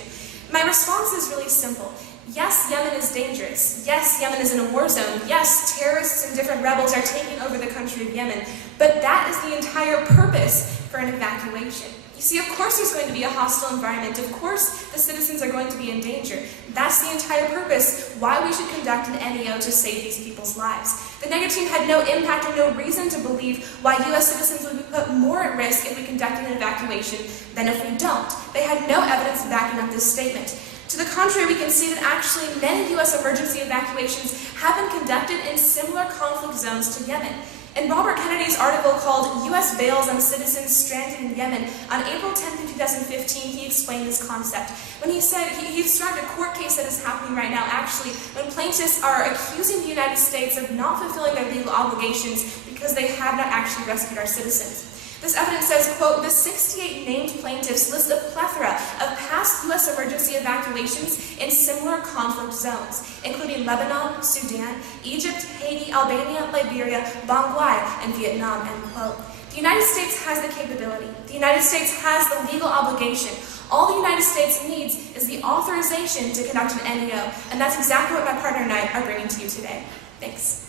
My response is really simple. Yes, Yemen is dangerous. Yes, Yemen is in a war zone. Yes, terrorists and different rebels are taking over the country of Yemen. But that is the entire purpose for an evacuation. You see, of course there's going to be a hostile environment. Of course the citizens are going to be in danger. That's the entire purpose why we should conduct an NEO to save these people's lives. The negative team had no impact or no reason to believe why U.S. citizens would be put more at risk if we conducted an evacuation than if we don't. They had no evidence backing up this statement. To the contrary, we can see that actually many U.S. emergency evacuations have been conducted in similar conflict zones to Yemen. In Robert Kennedy's article called U.S. Bails on Citizens Stranded in Yemen on April 10, 2015, he explained this concept. When he said, he described a court case that is happening right now, actually, when plaintiffs are accusing the United States of not fulfilling their legal obligations because they have not actually rescued our citizens. This evidence says, quote, the 68 named plaintiffs list a plethora of past U.S. emergency evacuations in similar conflict zones, including Lebanon, Sudan, Egypt, Haiti, Albania, Liberia, Bangladesh, and Vietnam, end quote. The United States has the capability. The United States has the legal obligation. All the United States needs is the authorization to conduct an NEO, and that's exactly what my partner and I are bringing to you today. Thanks.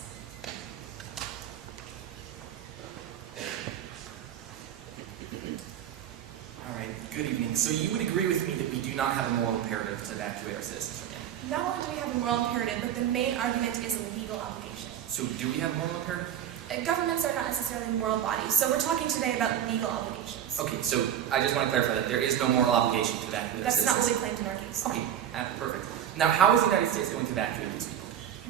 Good evening. So you would agree with me that we do not have a moral imperative to evacuate our citizens from Yemen? Not only do we have a moral imperative, but the main argument is a legal obligation. So do we have a moral imperative? Governments are not necessarily moral bodies, so we're talking today about legal obligations. Okay, so I just want to clarify that there is no moral obligation to evacuate our That's not citizens. what we claimed in our case. Okay, perfect. Now, how is the United States going to evacuate these people?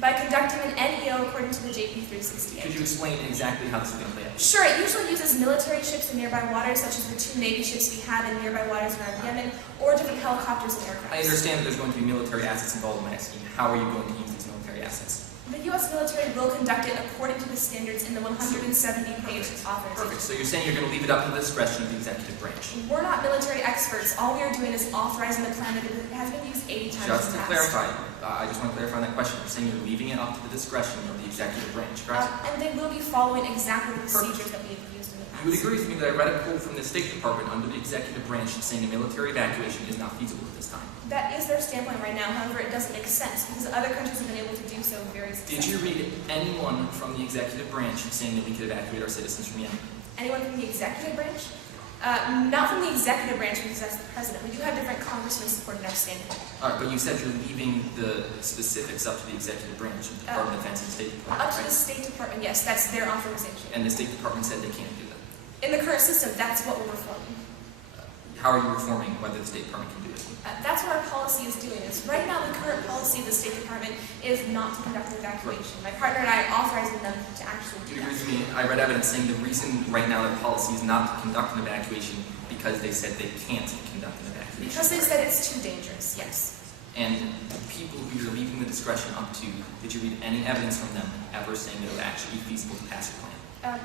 By conducting an NEO according to the JP 368. Could you explain exactly how this is going to play out? Sure, it usually uses military ships in nearby waters, such as the 2 Navy ships we have in nearby waters around Yemen, or different helicopters and aircraft. I understand that there's going to be military assets involved in my asking. How are you going to use these military assets? The U.S. military will conduct it according to the standards in the 170-page authorization. Perfect. So you're saying you're going to leave it up to the discretion of the executive branch? We're not military experts. All we are doing is authorizing the plan that it has been used 80 times Just in to the past. clarify, I just want to clarify on that question. You're saying you're leaving it up to the discretion of the executive branch, correct? And they will be following exactly the procedures that we have used in the past. You would agree with me that I read a quote from the State Department under the executive branch saying a military evacuation is not feasible at this time. That is their standpoint right now. However, it doesn't make sense because other countries have been able to do so very Did successfully. you read anyone from the executive branch saying that we could evacuate our citizens from Yemen? Anyone from the executive branch? Not from the executive branch because that's the president. We do have different congressmen supporting our standpoint. All right, but you said you're leaving the specifics up to the executive branch, the Department of Defense and State Department, Up to right? the State Department, yes, that's their authorization. And the State Department said they can't do that. In the current system, that's what we're reforming. How are you reforming whether the State Department can do it? That's what our policy is doing. Right now, the current policy of the State Department is not to conduct an evacuation. My partner and I are authorizing them to actually Do do you agree that. with me? I read evidence saying the reason right now their policy is not to conduct an evacuation because they said they can't conduct an evacuation. Because they said it's too dangerous, yes. And the people who you're leaving the discretion up to, did you read any evidence from them ever saying that it would actually be feasible to pass your plan?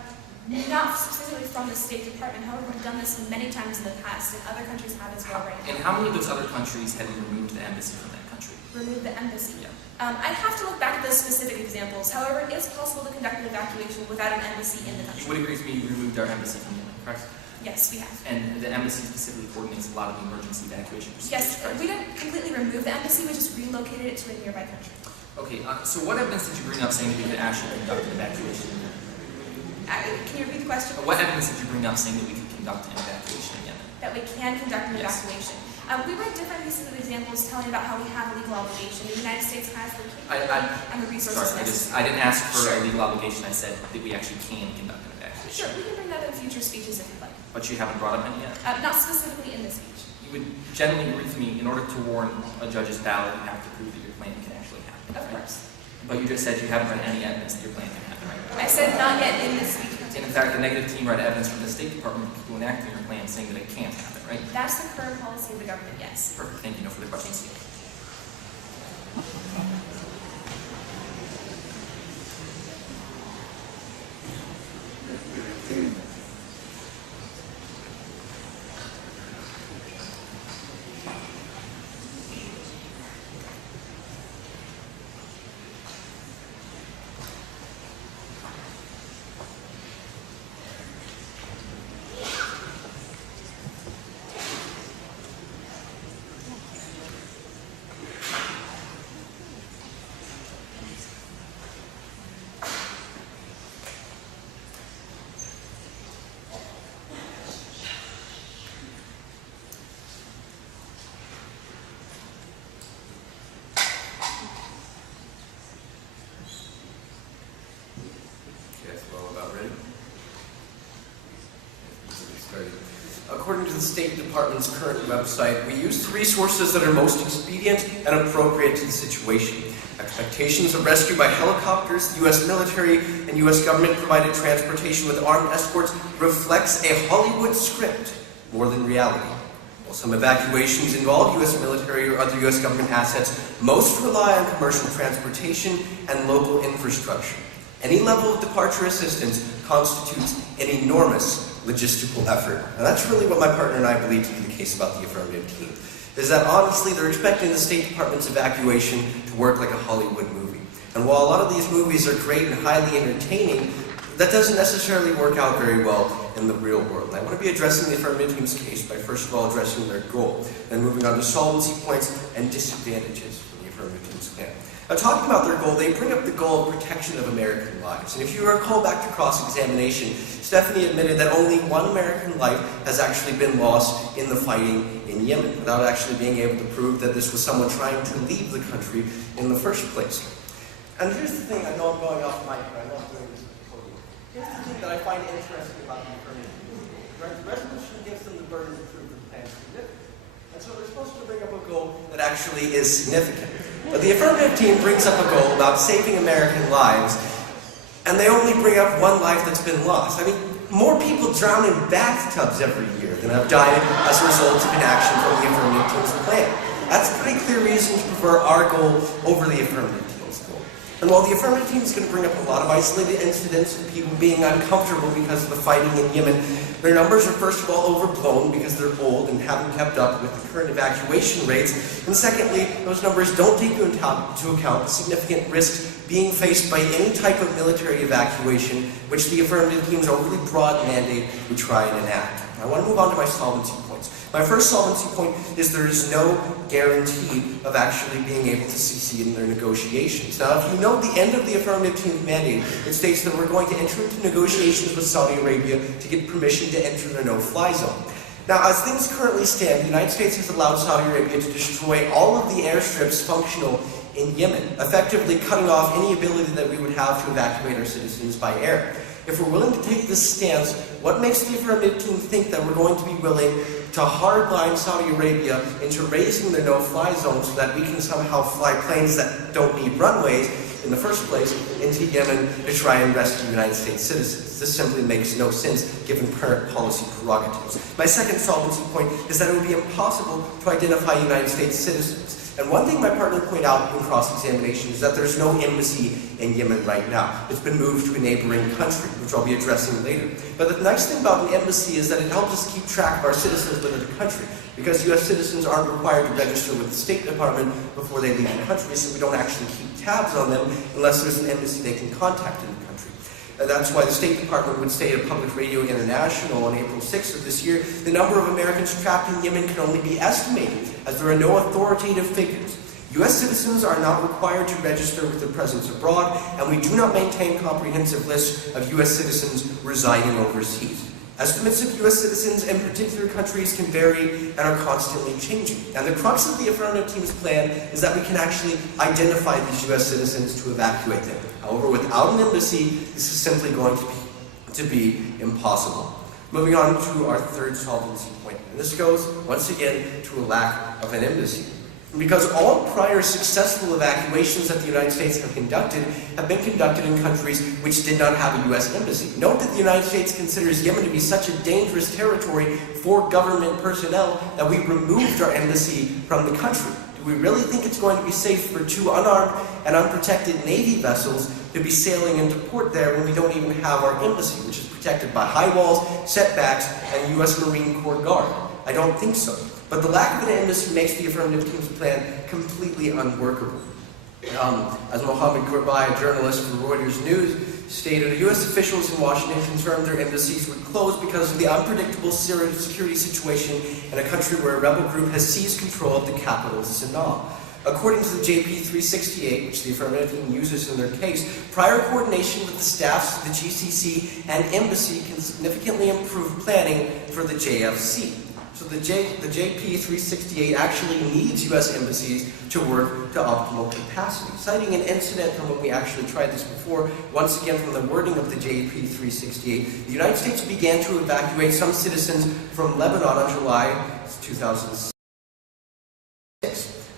Not specifically from the State Department. However, we've done this many times in the past, and other countries have as well right And now. how many of those other countries have you removed the embassy from that country? Remove the embassy. Yeah. I'd have to look back at the specific examples. However, it is possible to conduct an evacuation without an embassy in the You country. would agree with me, you removed our embassy from Yemen, correct? Yes, we have. And the embassy specifically coordinates a lot of the emergency evacuation procedures, Yes, correct? we didn't completely remove the embassy, we just relocated it to a nearby country. Okay, so what evidence did you bring up saying that we could actually conduct an evacuation? Can you repeat the question? What evidence did you bring up saying that we could conduct an evacuation in Yemen? That we can conduct an Yes. evacuation. We read different pieces of examples telling about how we have a legal obligation. The United States has the capability and the resources Sorry, necessary. I didn't ask for Sure. a legal obligation. I said that we actually can conduct an evacuation. Sure, we can bring that in future speeches if you'd like. But you haven't brought up any yet. Not specifically in this speech. You would generally agree with me, in order to warrant a judge's ballot, you have to prove that your plan can actually happen. Of right? course. But you just said you haven't read any evidence that your plan can happen, right? I said not yet in this speech. And in fact, the negative team read evidence from the State Department of people enacting your plan saying that it can't happen, right? That's the current policy of the government, yes. Perfect. Thank you. No further questions. State Department's current website, we use the resources that are most expedient and appropriate to the situation. Expectations of rescue by helicopters, the U.S. military, and U.S. government-provided transportation with armed escorts reflects a Hollywood script more than reality. While some evacuations involve U.S. military or other U.S. government assets, most rely on commercial transportation and local infrastructure. Any level of departure assistance constitutes an enormous logistical effort. And that's really what my partner and I believe to be the case about the Affirmative team, is that honestly they're expecting the State Department's evacuation to work like a Hollywood movie. And while a lot of these movies are great and highly entertaining, that doesn't necessarily work out very well in the real world. And I want to be addressing the Affirmative team's case by first of all addressing their goal, then moving on to solvency points and disadvantages from the Affirmative team's plan. Now, talking about their goal, they bring up the goal of protection of American lives. And if you recall back to cross-examination, Stephanie admitted that only one American life has actually been lost in the fighting in Yemen, without actually being able to prove that this was someone trying to leave the country in the first place. And here's the thing, I know I'm going off mic, but I love doing this at the podium. Here's the thing that I find interesting about the Affirmative team. The resolution gives them the burden to prove the plan is significant. And so they're supposed to bring up a goal that actually is significant. But the Affirmative team brings up a goal about saving American lives, and they only bring up one life that's been lost. I mean, more people drown in bathtubs every year than have died as a result of inaction from the Affirmative team's plan. That's a pretty clear reason to prefer our goal over the Affirmative team's goal. And while the Affirmative team is going to bring up a lot of isolated incidents of people being uncomfortable because of the fighting in Yemen, their numbers are first of all overblown because they're old and haven't kept up with the current evacuation rates. And secondly, those numbers don't take into account the significant risks being faced by any type of military evacuation, which the Affirmative team's overly broad mandate would try and enact. I want to move on to my solvency points. My first solvency point is there is no guarantee of actually being able to succeed in their negotiations. Now, if you note the end of the Affirmative team's mandate, it states that we're going to enter into negotiations with Saudi Arabia to get permission to enter the no-fly zone. Now, as things currently stand, the United States has allowed Saudi Arabia to destroy all of the airstrips functional in Yemen, effectively cutting off any ability that we would have to evacuate our citizens by air. If we're willing to take this stance, what makes the Affirmative team think that we're going to be willing to hardline Saudi Arabia into raising the no-fly zone so that we can somehow fly planes that don't need runways in the first place into Yemen to try and rescue United States citizens? This simply makes no sense given current policy prerogatives. My second solvency point is that it would be impossible to identify United States citizens. And one thing my partner pointed out in cross-examination is that there's no embassy in Yemen right now. It's been moved to a neighboring country, which I'll be addressing later. But the nice thing about an embassy is that it helps us keep track of our citizens within the country, because U.S. citizens aren't required to register with the State Department before they leave the country, so we don't actually keep tabs on them unless there's an embassy they can contact in the country. And that's why the State Department would state at Public Radio International on April 6th of this year, the number of Americans trapped in Yemen can only be estimated, as there are no authoritative figures. U.S. citizens are not required to register with their presence abroad, and we do not maintain comprehensive lists of U.S. citizens residing overseas. Estimates of U.S. citizens in particular countries can vary and are constantly changing. And the crux of the Affirmative team's plan is that we can actually identify these U.S. citizens to evacuate them. However, without an embassy, this is simply going to be impossible. Moving on to our third solvency point. And this goes, once again, to a lack of an embassy. And because all prior successful evacuations that the United States have been conducted in countries which did not have a U.S. embassy. Note that the United States considers Yemen to be such a dangerous territory for government personnel that we removed our embassy from the country. Do we really think it's going to be safe for two unarmed and unprotected Navy vessels to be sailing into port there when we don't even have our embassy, which is protected by high walls, setbacks, and U.S. Marine Corps Guard? I don't think so. But the lack of an embassy makes the Affirmative team's plan completely unworkable. As Mohammed Kurbai, a journalist for Reuters News, stated, U.S. officials in Washington confirmed their embassies would close because of the unpredictable security situation in a country where a rebel group has seized control of the capital, Sanaa. According to the JP 368, which the Affirmative team uses in their case, prior coordination with the staffs of the GCC and embassy can significantly improve planning for the JFC. So So the JP 368 actually needs U.S. embassies to work to optimal capacity. Citing an incident from when we actually tried this before, once again from the wording of the JP 368, the United States began to evacuate some citizens from Lebanon on July 2006.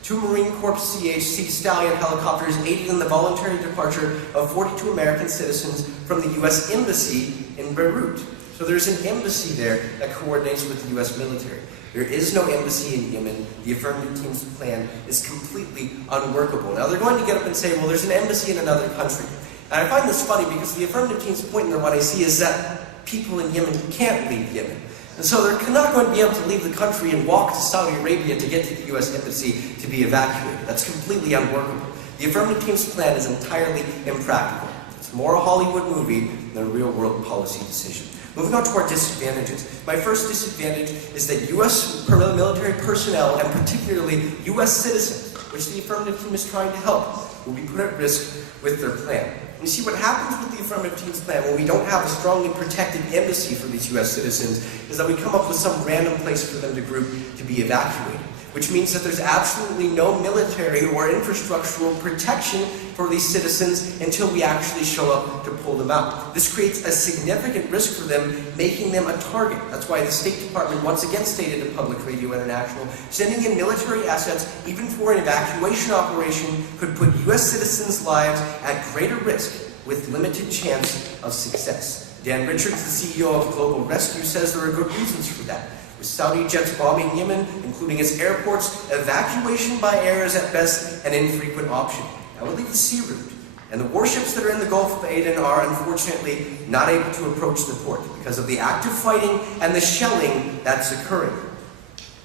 2 Marine Corps CHC Stallion helicopters aided in the voluntary departure of 42 American citizens from the U.S. Embassy in Beirut. So there's an embassy there that coordinates with the U.S. military. There is no embassy in Yemen. The Affirmative Team's plan is completely unworkable. Now they're going to get up and say, well, there's an embassy in another country. And I find this funny because the Affirmative Team's point in their what I see is that people in Yemen can't leave Yemen. And so they're not going to be able to leave the country and walk to Saudi Arabia to get to the U.S. Embassy to be evacuated. That's completely unworkable. The Affirmative Team's plan is entirely impractical. It's more a Hollywood movie than a real-world policy decision. Moving on to our disadvantages. My first disadvantage is that U.S. military personnel, and particularly U.S. citizens, which the Affirmative Team is trying to help, will be put at risk with their plan. You see, what happens with the Affirmative Team's plan when we don't have a strongly protected embassy for these U.S. citizens is that we come up with some random place for them to group to be evacuated, which means that there's absolutely no military or infrastructural protection for these citizens until we actually show up to pull them out. This creates a significant risk for them, making them a target. That's why the State Department once again stated to Public Radio International, sending in military assets, even for an evacuation operation, could put U.S. citizens' lives at greater risk with limited chance of success. Dan Richards, the CEO of Global Rescue, says there are good reasons for that. With Saudi jets bombing Yemen, including its airports, evacuation by air is at best an infrequent option. That would leave the sea route. And the warships that are in the Gulf of Aden are unfortunately not able to approach the port because of the active fighting and the shelling that's occurring.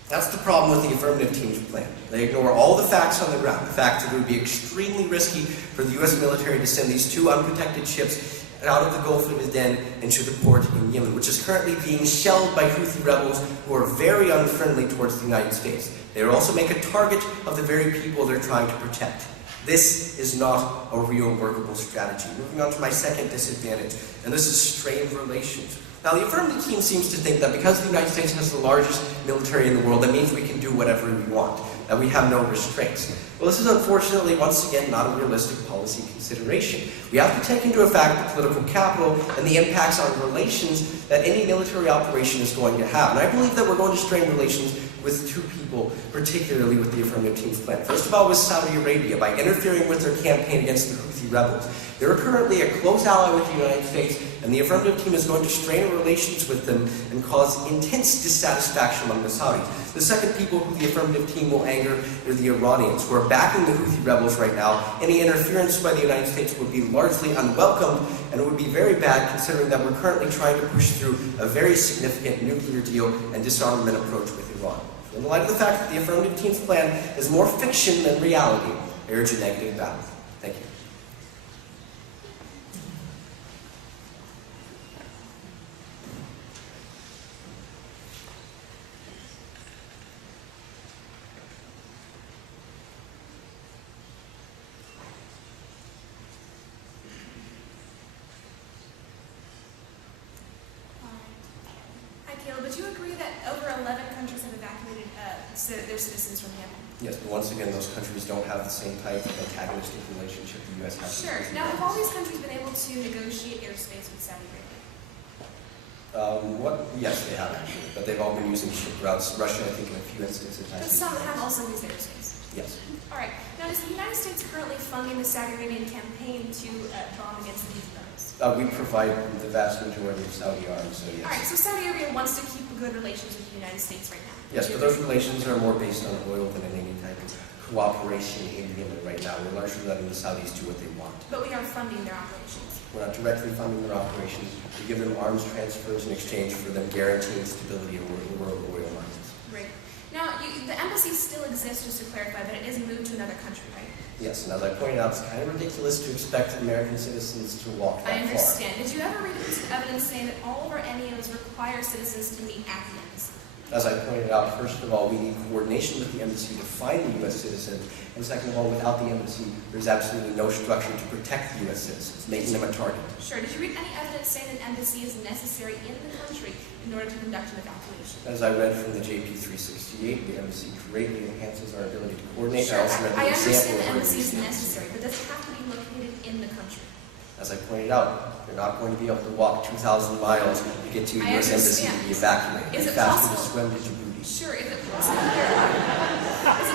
That's the problem with the Affirmative Team's plan. They ignore all the facts on the ground. The fact that it would be extremely risky for the U.S. military to send these 2 unprotected ships out of the Gulf of Aden into the port in Yemen, which is currently being shelled by Houthi rebels who are very unfriendly towards the United States. They also make a target of the very people they're trying to protect. This is not a real workable strategy. Moving on to my second disadvantage, and this is strained relations. Now, the Affirmative Team seems to think that because the United States has the largest military in the world, that means we can do whatever we want, that we have no restraints. Well, this is unfortunately, once again, not a realistic policy consideration. We have to take into account the political capital and the impacts on relations that any military operation is going to have. And I believe that we're going to strain relations with 2 people, particularly with the Affirmative Team's plan. First of all, with Saudi Arabia, by interfering with their campaign against the Houthi rebels. They're currently a close ally with the United States, and the Affirmative Team is going to strain relations with them and cause intense dissatisfaction among the Saudis. The second people who the Affirmative Team will anger are the Iranians, who are backing the Houthi rebels right now. Any interference by the United States would be largely unwelcome, and it would be very bad considering that we're currently trying to push through a very significant nuclear deal and disarmament approach with Iran. In the light of the fact that the Affirmative Team's plan is more fiction than reality, I urge a negative ballot. Thank you. Would you agree that over 11 countries have evacuated their citizens from Yemen? Yes, but once again, those countries don't have the same type of antagonistic relationship the U.S. has. Sure. Now, have all these countries been able to negotiate airspace with Saudi Arabia? Yes, they have actually, but they've all been using ship routes. Russia, I think, in a few instances. But some have also used airspace. Yes. All right. Now, is the United States currently funding the Saudi Arabian campaign to bomb against the Houthi rebels? We provide the vast majority of Saudi arms, so yes. All right. So Saudi Arabia wants to keep good relations with the United States right now. Yes, but those relations are more based on oil than in any type of cooperation in Yemen right now. We're largely letting the Saudis do what they want. But we are funding their operations. We're not directly funding their operations. We give them arms transfers in exchange for them guaranteeing stability of world oil markets. Right. Now, the embassy still exists, just to clarify, but it is moved to another country, right? Yes, and as I pointed out, it's kind of ridiculous to expect American citizens to walk that far. I understand. Did you ever read into evidence saying that all of our NEOs require citizens to meet at the embassy? As I pointed out, first of all, we need coordination with the embassy to find the U.S. citizen, and second of all, without the embassy, there's absolutely no structure to protect the U.S. citizens, making them a target. Sure. Did you read any evidence saying an embassy is necessary in the country in order to conduct an evacuation? As I read from the JP 368, the embassy greatly enhances our ability to coordinate. Sure, also read I the understand example the of embassy is where necessary, but does it have to be located in the country? As I pointed out, you're not going to be able to walk 2,000 miles to get to I your U.S. embassy to understand. be evacuated. Is It's it faster to possible- swim to Djibouti. Sure. Is it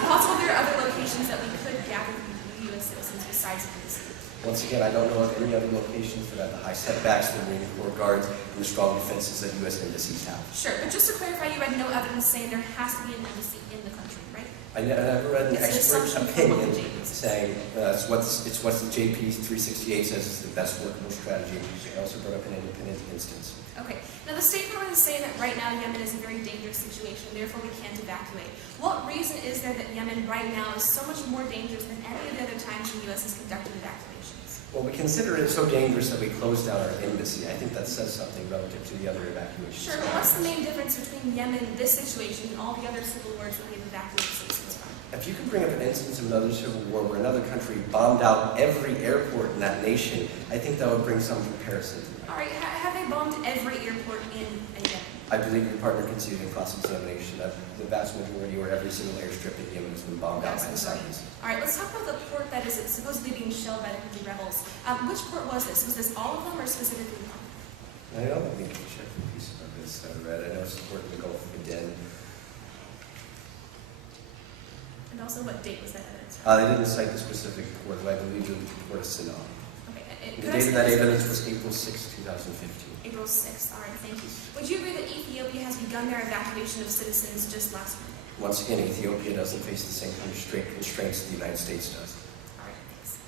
possible there are other locations that we could gather the U.S. citizens besides the embassy? Once again, I don't know of any other locations that have the high setbacks, the Marine Corps guards, and the strong defenses that U.S. embassies have. Sure, but just to clarify, you read no evidence saying there has to be an embassy in the country, right? I never read an It's an expert assumption from what opinion the JP says. saying it's what the JP 368 says is the best workable strategy. I also brought up an independent instance. Okay. Now, the State Department is saying that right now Yemen is a very dangerous situation, therefore we can't evacuate. What reason is there that Yemen right now is so much more dangerous than any of the other times the U.S. has conducted evacuations? Well, we consider it so dangerous that we closed down our embassy. I think that says something relative to the other evacuations. Sure, but what's the main difference between Yemen, this situation, and all the other civil wars that we've evacuated citizens from? If you could bring up an instance of another civil war where another country bombed out every airport in that nation, I think that would bring some comparison to that. All right, have they bombed every airport in Yemen? I believe your partner conceded in cross-examination that the vast majority or every single airstrip in Yemen has been bombed out by the Saudis. All right, let's talk about the port that is supposedly being shelled by the Houthi rebels. Which port was this? Was this all of them or specifically one? I don't know. Let me check the piece of this I read. I know it's the port in the Gulf of Aden. And also, what date was that evidence? They didn't cite the specific port, but I believe it was the port of Sinai. Okay, The could I date say of that this? evidence was April 6, 2015. April 6th. All right, thank you. Would you agree that Ethiopia has begun their evacuation of citizens just last week? Once again, Ethiopia doesn't face the same kind of strict constraints the United States does. All right, thanks.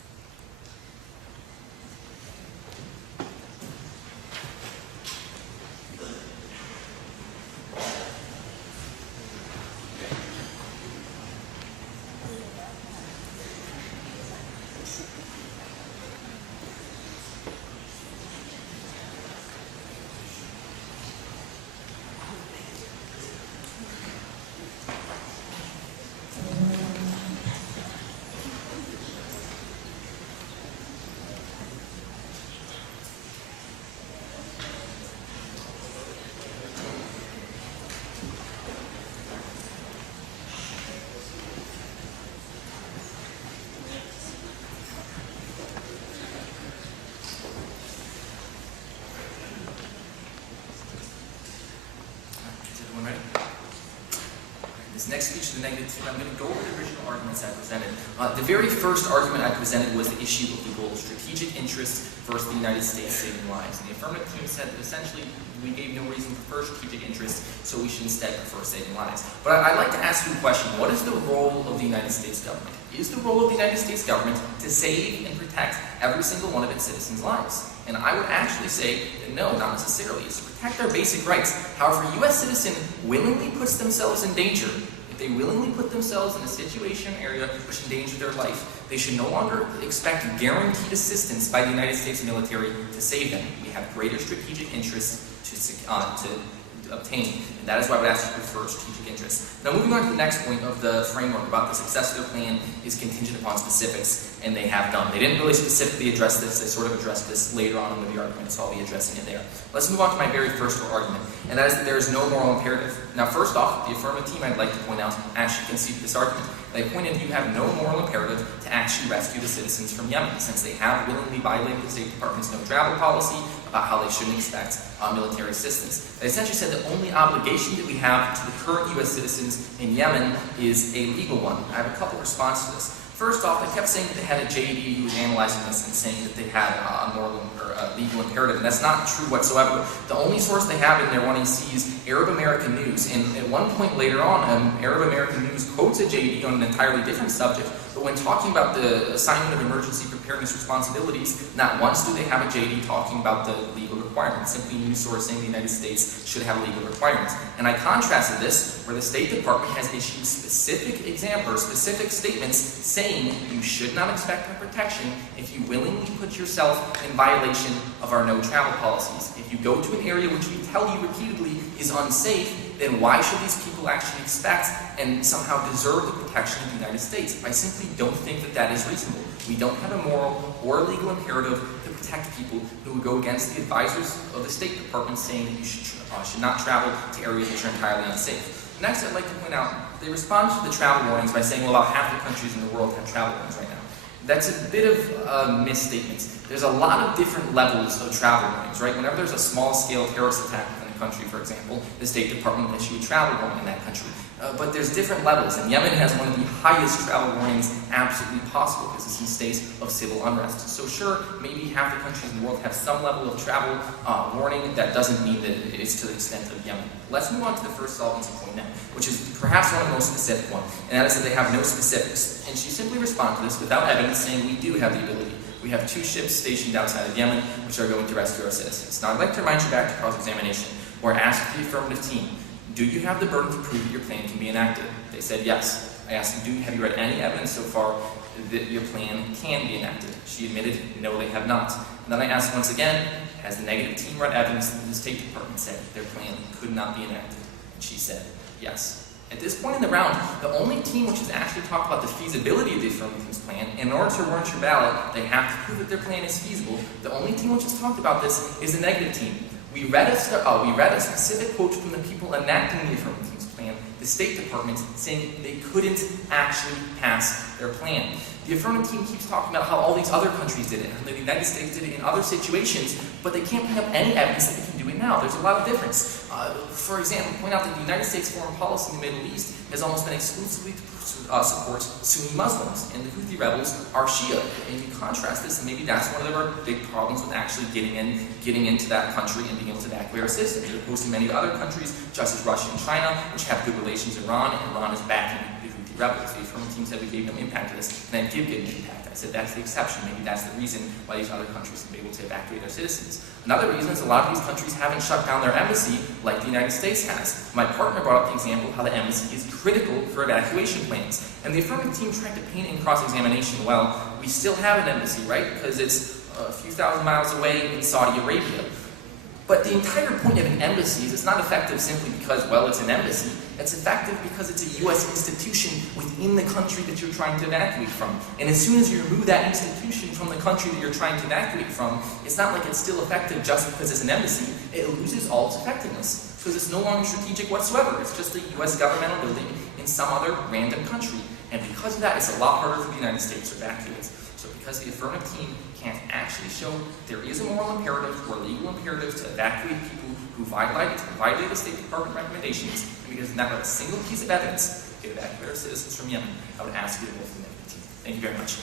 Is everyone ready? This next speech of the negative team, I'm going to go over the original arguments I presented. The very first argument I presented was the issue of the goal of strategic interest versus the United States saving lives. And the affirmative team said that essentially we gave no reason for strategic interest, so we should instead prefer saving lives. But I'd like to ask you a question. What is the role of the United States government? Is the role of the United States government to save and protect every single one of its citizens' lives? And I would actually say that no, not necessarily. It's to protect their basic rights. However, a U.S. citizen willingly puts themselves in danger. If they willingly put themselves in a situation or area which endanger their life, they should no longer expect guaranteed assistance by the United States military to save them. We have greater strategic interests to obtain, and that is why I would ask you to prefer strategic interests. Now, moving on to the next point of the framework about the success of their plan is contingent upon specifics, and they have done. They didn't really specifically address this. They sort of addressed this later on in the argument, so I'll be addressing it there. Let's move on to my very first argument, and that is that there is no moral imperative. Now, first off, the affirmative team, I'd like to point out, actually conceded this argument. They pointed you have no moral imperative to actually rescue the citizens from Yemen, since they have willingly violated the State Department's no travel policy about how they shouldn't expect military assistance. They essentially said the only obligation that we have to the current U.S. citizens in Yemen is a legal one. I have a couple responses to this. First off, they kept saying that they had a JD who was analyzing this and saying that they had a moral or a legal imperative, and that's not true whatsoever. The only source they have in there one you see is Arab American News, and at one point later on, Arab American News quotes a JD on an entirely different subject, but when talking about the assignment of emergency preparedness responsibilities, not once do they have a JD talking about the legal requirements, simply a news source saying the United States should have legal requirements. And I contrasted this where the State Department has issued specific examples, specific statements saying you should not expect our protection if you willingly put yourself in violation of our no travel policies. If you go to an area which we tell you repeatedly is unsafe, then why should these people actually expect and somehow deserve the protection of the United States? I simply don't think that that is reasonable. We don't have a moral or legal imperative to protect people who would go against the advisors of the State Department saying that you should not travel to areas which are entirely unsafe. Next, I'd like to point out, they respond to the travel warnings by saying, well, about half the countries in the world have travel warnings right now. That's a bit of a misstatement. There's a lot of different levels of travel warnings, right? Whenever there's a small-scale terrorist attack within a country, for example, the State Department will issue a travel warning in that country. But there's different levels, and Yemen has one of the highest travel warnings absolutely possible because it's in a state of civil unrest. So sure, maybe half the countries in the world have some level of travel warning. That doesn't mean that it's to the extent of Yemen. Let's move on to the first solvency point now, which is perhaps one of the most specific ones, and that is that they have no specifics. And she simply responds to this without evidence, saying we do have the ability. We have 2 ships stationed outside of Yemen which are going to rescue our citizens. Now I'd like to remind you back to cross-examination, where I asked the affirmative team, do you have the burden to prove that your plan can be enacted? They said yes. I asked them, have you read any evidence so far that your plan can be enacted? She admitted, no, they have not. And then I asked once again, has the negative team read evidence that the State Department said their plan could not be enacted? And she said, yes. At this point in the round, the only team which has actually talked about the feasibility of the affirmative team's plan, in order to warrant your ballot, they have to prove that their plan is feasible. The only team which has talked about this is the negative team. We read a specific quote from the people enacting the affirmative team's plan, the State Department, saying they couldn't actually pass their plan. The affirmative team keeps talking about how all these other countries did it, and the United States did it in other situations, but they can't bring up any evidence that they can do it now. There's a lot of difference. For example, point out that the United States foreign policy in the Middle East has almost been exclusively to support Sunni Muslims, and the Houthi rebels are Shia. And you contrast this, and maybe that's one of our big problems with actually getting into that country and being able to evacuate our citizens, as opposed to many other countries, just as Russia and China, which have good relations with Iran, and Iran is backing the Houthi rebels. The affirmative team said we gave no impact to this, and then did give an impact. I said that's the exception. Maybe that's the reason why these other countries have been able to evacuate their citizens. Another reason is a lot of these countries haven't shut down their embassy like the United States has. My partner brought up the example of how the embassy is critical for evacuation plans. And the affirmative team tried to paint in cross-examination, well, we still have an embassy, right? Because it's a few thousand miles away in Saudi Arabia. But the entire point of an embassy is it's not effective simply because, well, it's an embassy. It's effective because it's a U.S. institution within the country that you're trying to evacuate from. And as soon as you remove that institution from the country that you're trying to evacuate from, it's not like it's still effective just because it's an embassy. It loses all its effectiveness because it's no longer strategic whatsoever. It's just a U.S. governmental building in some other random country. And because of that, it's a lot harder for the United States to evacuate. So because the affirmative team can't actually show there is a moral imperative or legal imperative to evacuate people who violate the State Department recommendations, and because not a single piece of evidence to evacuate our citizens from Yemen, I would ask you to vote for the negative team. Thank you very much.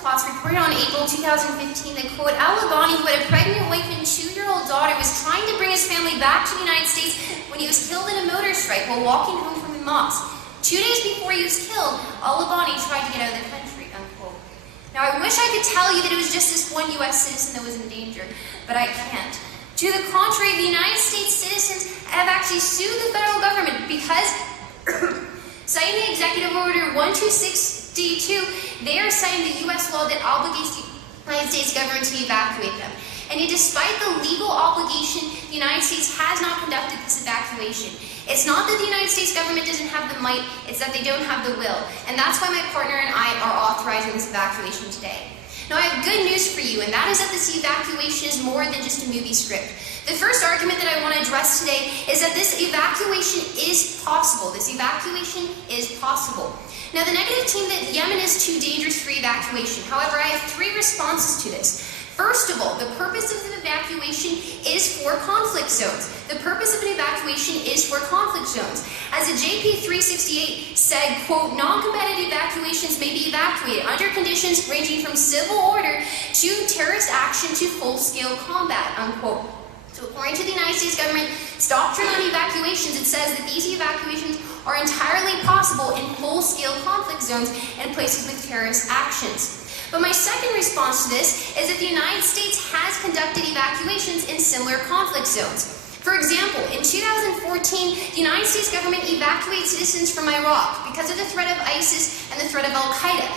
Plots reported on April 2015 that, quote, Al-Labani, who had a pregnant wife and 2-year-old daughter, was trying to bring his family back to the United States when he was killed in a motor strike while walking home from a mosque. 2 days before he was killed, Al-Labani tried to get out of the country, unquote. Now, I wish I could tell you that it was just this one U.S. citizen that was in danger, but I can't. To the contrary, the United States citizens have actually sued the federal government because, citing the Executive Order 126D2, they are citing the U.S. law that obligates the United States government to evacuate them. And yet, despite the legal obligation, the United States has not conducted this evacuation. It's not that the United States government doesn't have the might, it's that they don't have the will. And that's why my partner and I are authorizing this evacuation today. Now, I have good news for you, and that is that this evacuation is more than just a movie script. The first argument that I want to address today is that this evacuation is possible. This evacuation is possible. Now, the negative team that Yemen is too dangerous for evacuation. However, I have 3 responses to this. First of all, the purpose of the evacuation evacuation is for conflict zones. The purpose of an evacuation is for conflict zones. As the JP 368 said, quote, non-combatant evacuations may be evacuated under conditions ranging from civil order to terrorist action to full-scale combat, unquote. So according to the United States government's doctrine on evacuations, it says that these evacuations are entirely possible in full-scale conflict zones and places with terrorist actions. But my second response to this is that the United States has conducted evacuations in similar conflict zones. For example, in 2014, the United States government evacuated citizens from Iraq because of the threat of ISIS and the threat of Al-Qaeda.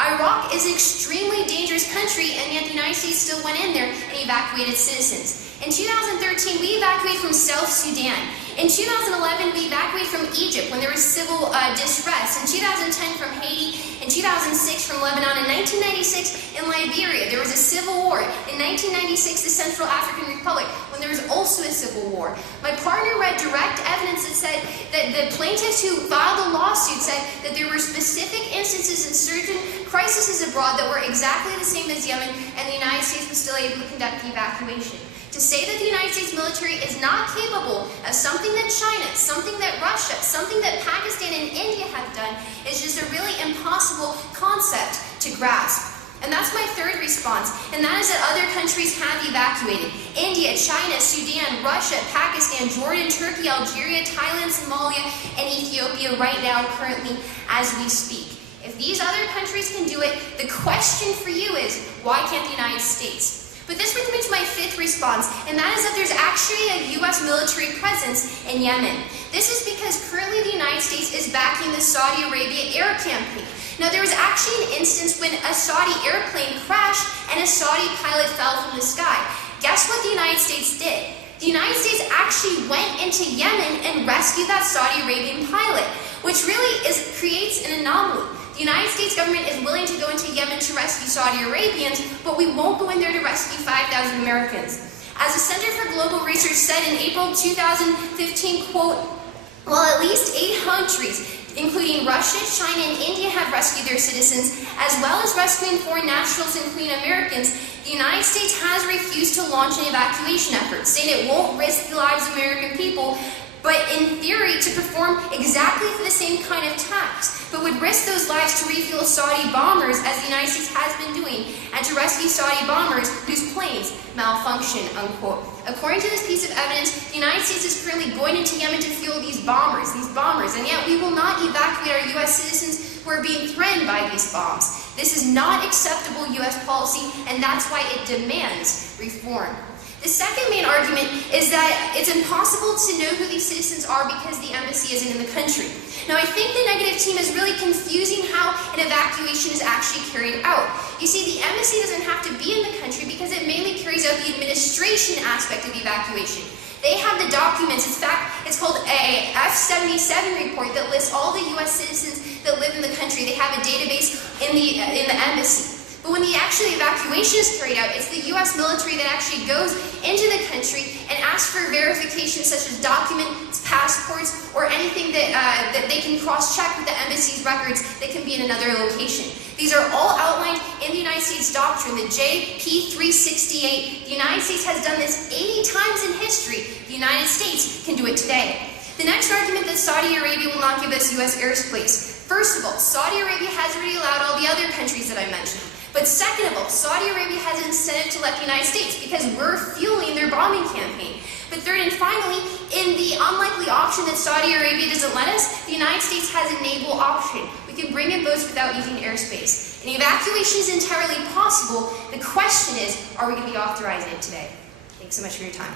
Iraq is an extremely dangerous country, and yet the United States still went in there and evacuated citizens. In 2013, we evacuated from South Sudan. In 2011, we evacuated from Egypt when there was civil distress. In 2010, from Haiti. In 2006, from Lebanon. In 1996, in Liberia, there was a civil war. In 1996, the Central African Republic, when there was also a civil war. My partner read direct evidence that said that the plaintiffs who filed the lawsuit said that there were specific instances in certain crises abroad that were exactly the same as Yemen, and the United States was still able to conduct the evacuation. To say that the United States military is not capable of something that China, something that Russia, something that Pakistan and India have done is just a really impossible concept to grasp. And that's my third response, and that is that other countries have evacuated. India, China, Sudan, Russia, Pakistan, Jordan, Turkey, Algeria, Thailand, Somalia, and Ethiopia right now, currently, as we speak. If these other countries can do it, the question for you is, why can't the United States? But this brings me to my fifth response, and that is that there's actually a U.S. military presence in Yemen. This is because currently the United States is backing the Saudi Arabia air campaign. Now, there was actually an instance when a Saudi airplane crashed and a Saudi pilot fell from the sky. Guess what the United States did? The United States actually went into Yemen and rescued that Saudi Arabian pilot, which really creates an anomaly. The United States government is willing to go into Yemen to rescue Saudi Arabians, but we won't go in there to rescue 5,000 Americans. As the Center for Global Research said in April 2015, quote, while at least 8 countries, including Russia, China, and India, have rescued their citizens, as well as rescuing foreign nationals, including Americans, the United States has refused to launch an evacuation effort, saying it won't risk the lives of American people, but in theory to perform exactly the same kind of tasks, but would risk those lives to refuel Saudi bombers, as the United States has been doing, and to rescue Saudi bombers whose planes malfunction, unquote. According to this piece of evidence, the United States is currently going into Yemen to fuel these bombers, and yet we will not evacuate our U.S. citizens who are being threatened by these bombs. This is not acceptable U.S. policy, and that's why it demands reform. The second main argument is that it's impossible to know who these citizens are because the embassy isn't in the country. Now, I think the negative team is really confusing how an evacuation is actually carried out. You see, the embassy doesn't have to be in the country because it mainly carries out the administration aspect of evacuation. They have the documents. In fact, it's called a F-77 report that lists all the U.S. citizens that live in the country. They have a database in the embassy. But when the actual evacuation is carried out, it's the U.S. military that actually goes into the country and asks for verification such as documents, passports, or anything that they can cross-check with the embassy's records that can be in another location. These are all outlined in the United States doctrine, the JP 368. The United States has done this 80 times in history. The United States can do it today. The next argument that Saudi Arabia will not give us U.S. airspace. First of all, Saudi Arabia has already allowed all the other countries that I mentioned. But second of all, Saudi Arabia has an incentive to let the United States because we're fueling their bombing campaign. But third and finally, in the unlikely option that Saudi Arabia doesn't let us, the United States has a naval option. We can bring in boats without using airspace. An evacuation is entirely possible. The question is, are we going to be authorizing it today? Thanks so much for your time.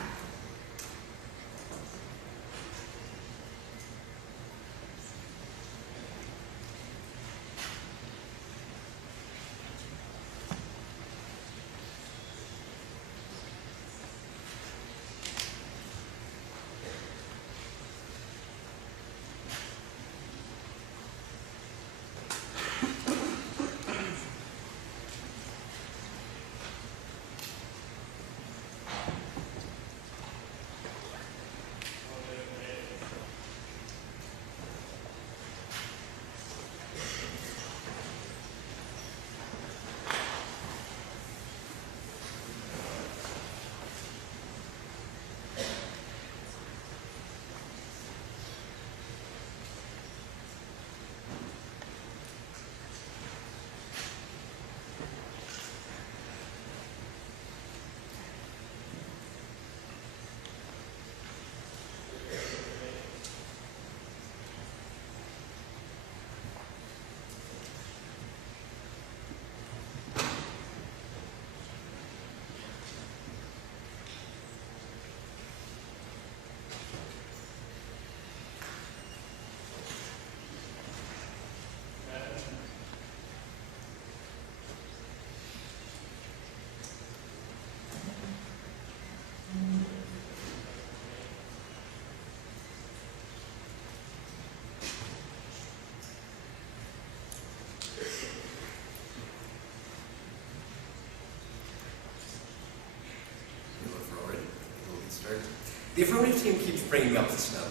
The affirmative team keeps bringing up this number,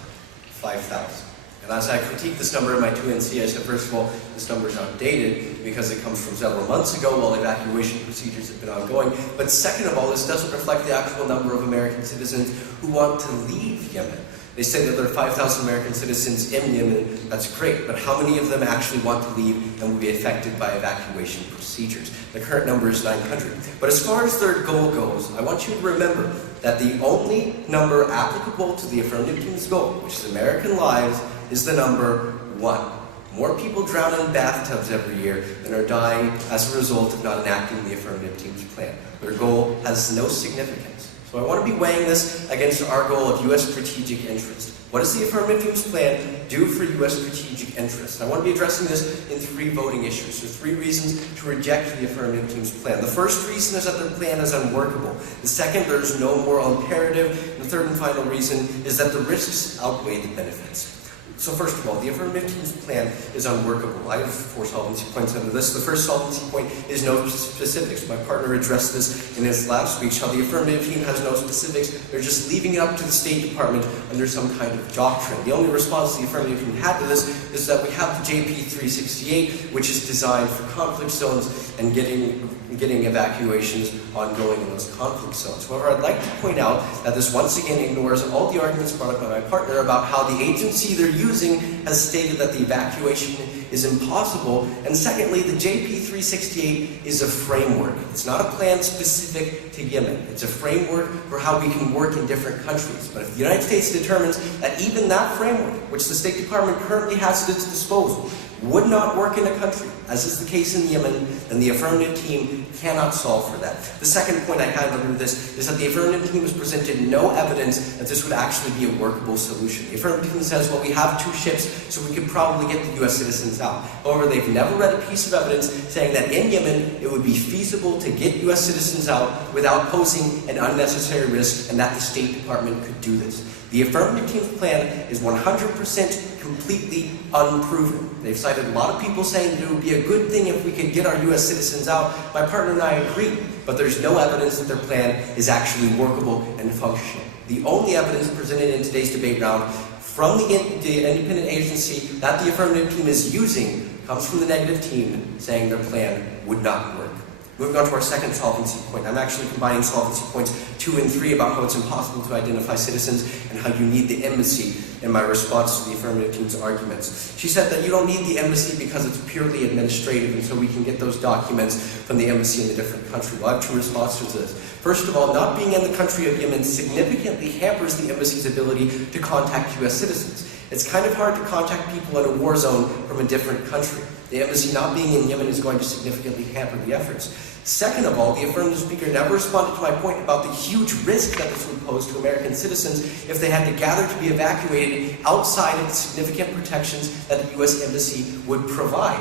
5,000. And as I critique this number in my 2NC, I said, first of all, this number is outdated because it comes from several months ago while evacuation procedures have been ongoing. But second of all, this doesn't reflect the actual number of American citizens who want to leave Yemen. They say that there are 5,000 American citizens in Yemen. That's great, but how many of them actually want to leave and will be affected by evacuation procedures? The current number is 900. But as far as their goal goes, I want you to remember that the only number applicable to the affirmative team's goal, which is American lives, is the number 1. More people drown in bathtubs every year than are dying as a result of not enacting the affirmative team's plan. Their goal has no significance. So I want to be weighing this against our goal of U.S. strategic interest. What does the affirmative team's plan do for U.S. strategic interest? I want to be addressing this in 3 voting issues. There are 3 reasons to reject the affirmative team's plan. The first reason is that their plan is unworkable. The second, there's no moral imperative. And the third and final reason is that the risks outweigh the benefits. So first of all, the affirmative team's plan is unworkable. I have 4 solvency points under this. The first solvency point is no specifics. My partner addressed this in his last speech, how the affirmative team has no specifics. They're just leaving it up to the State Department under some kind of doctrine. The only response the affirmative team had to this is that we have the JP 368, which is designed for conflict zones and getting evacuations ongoing in those conflict zones. However, I'd like to point out that this once again ignores all the arguments brought up by my partner about how the agency they're using has stated that the evacuation is impossible. And secondly, the JP 368 is a framework. It's not a plan specific to Yemen. It's a framework for how we can work in different countries. But if the United States determines that even that framework, which the State Department currently has at its disposal, would not work in a country, as is the case in Yemen, then the affirmative team cannot solve for that. The second point I had under this is that the affirmative team has presented no evidence that this would actually be a workable solution. The affirmative team says, well, we have 2 ships, so we could probably get the U.S. citizens out. However, they've never read a piece of evidence saying that in Yemen, it would be feasible to get U.S. citizens out without posing an unnecessary risk, and that the State Department could do this. The affirmative team's plan is 100% completely unproven. They've cited a lot of people saying it would be a good thing if we could get our U.S. citizens out. My partner and I agree, but there's no evidence that their plan is actually workable and functional. The only evidence presented in today's debate round from the independent agency that the affirmative team is using comes from the negative team saying their plan would not work. Moving on to our second solvency point. I'm actually combining solvency points 2 and 3 about how it's impossible to identify citizens and how you need the embassy in my response to the affirmative team's arguments. She said that you don't need the embassy because it's purely administrative, and so we can get those documents from the embassy in a different country. Well, I have 2 responses to this. First of all, not being in the country of Yemen significantly hampers the embassy's ability to contact U.S. citizens. It's kind of hard to contact people in a war zone from a different country. The embassy not being in Yemen is going to significantly hamper the efforts. Second of all, the affirmative speaker never responded to my point about the huge risk that this would pose to American citizens if they had to gather to be evacuated outside of the significant protections that the U.S. Embassy would provide.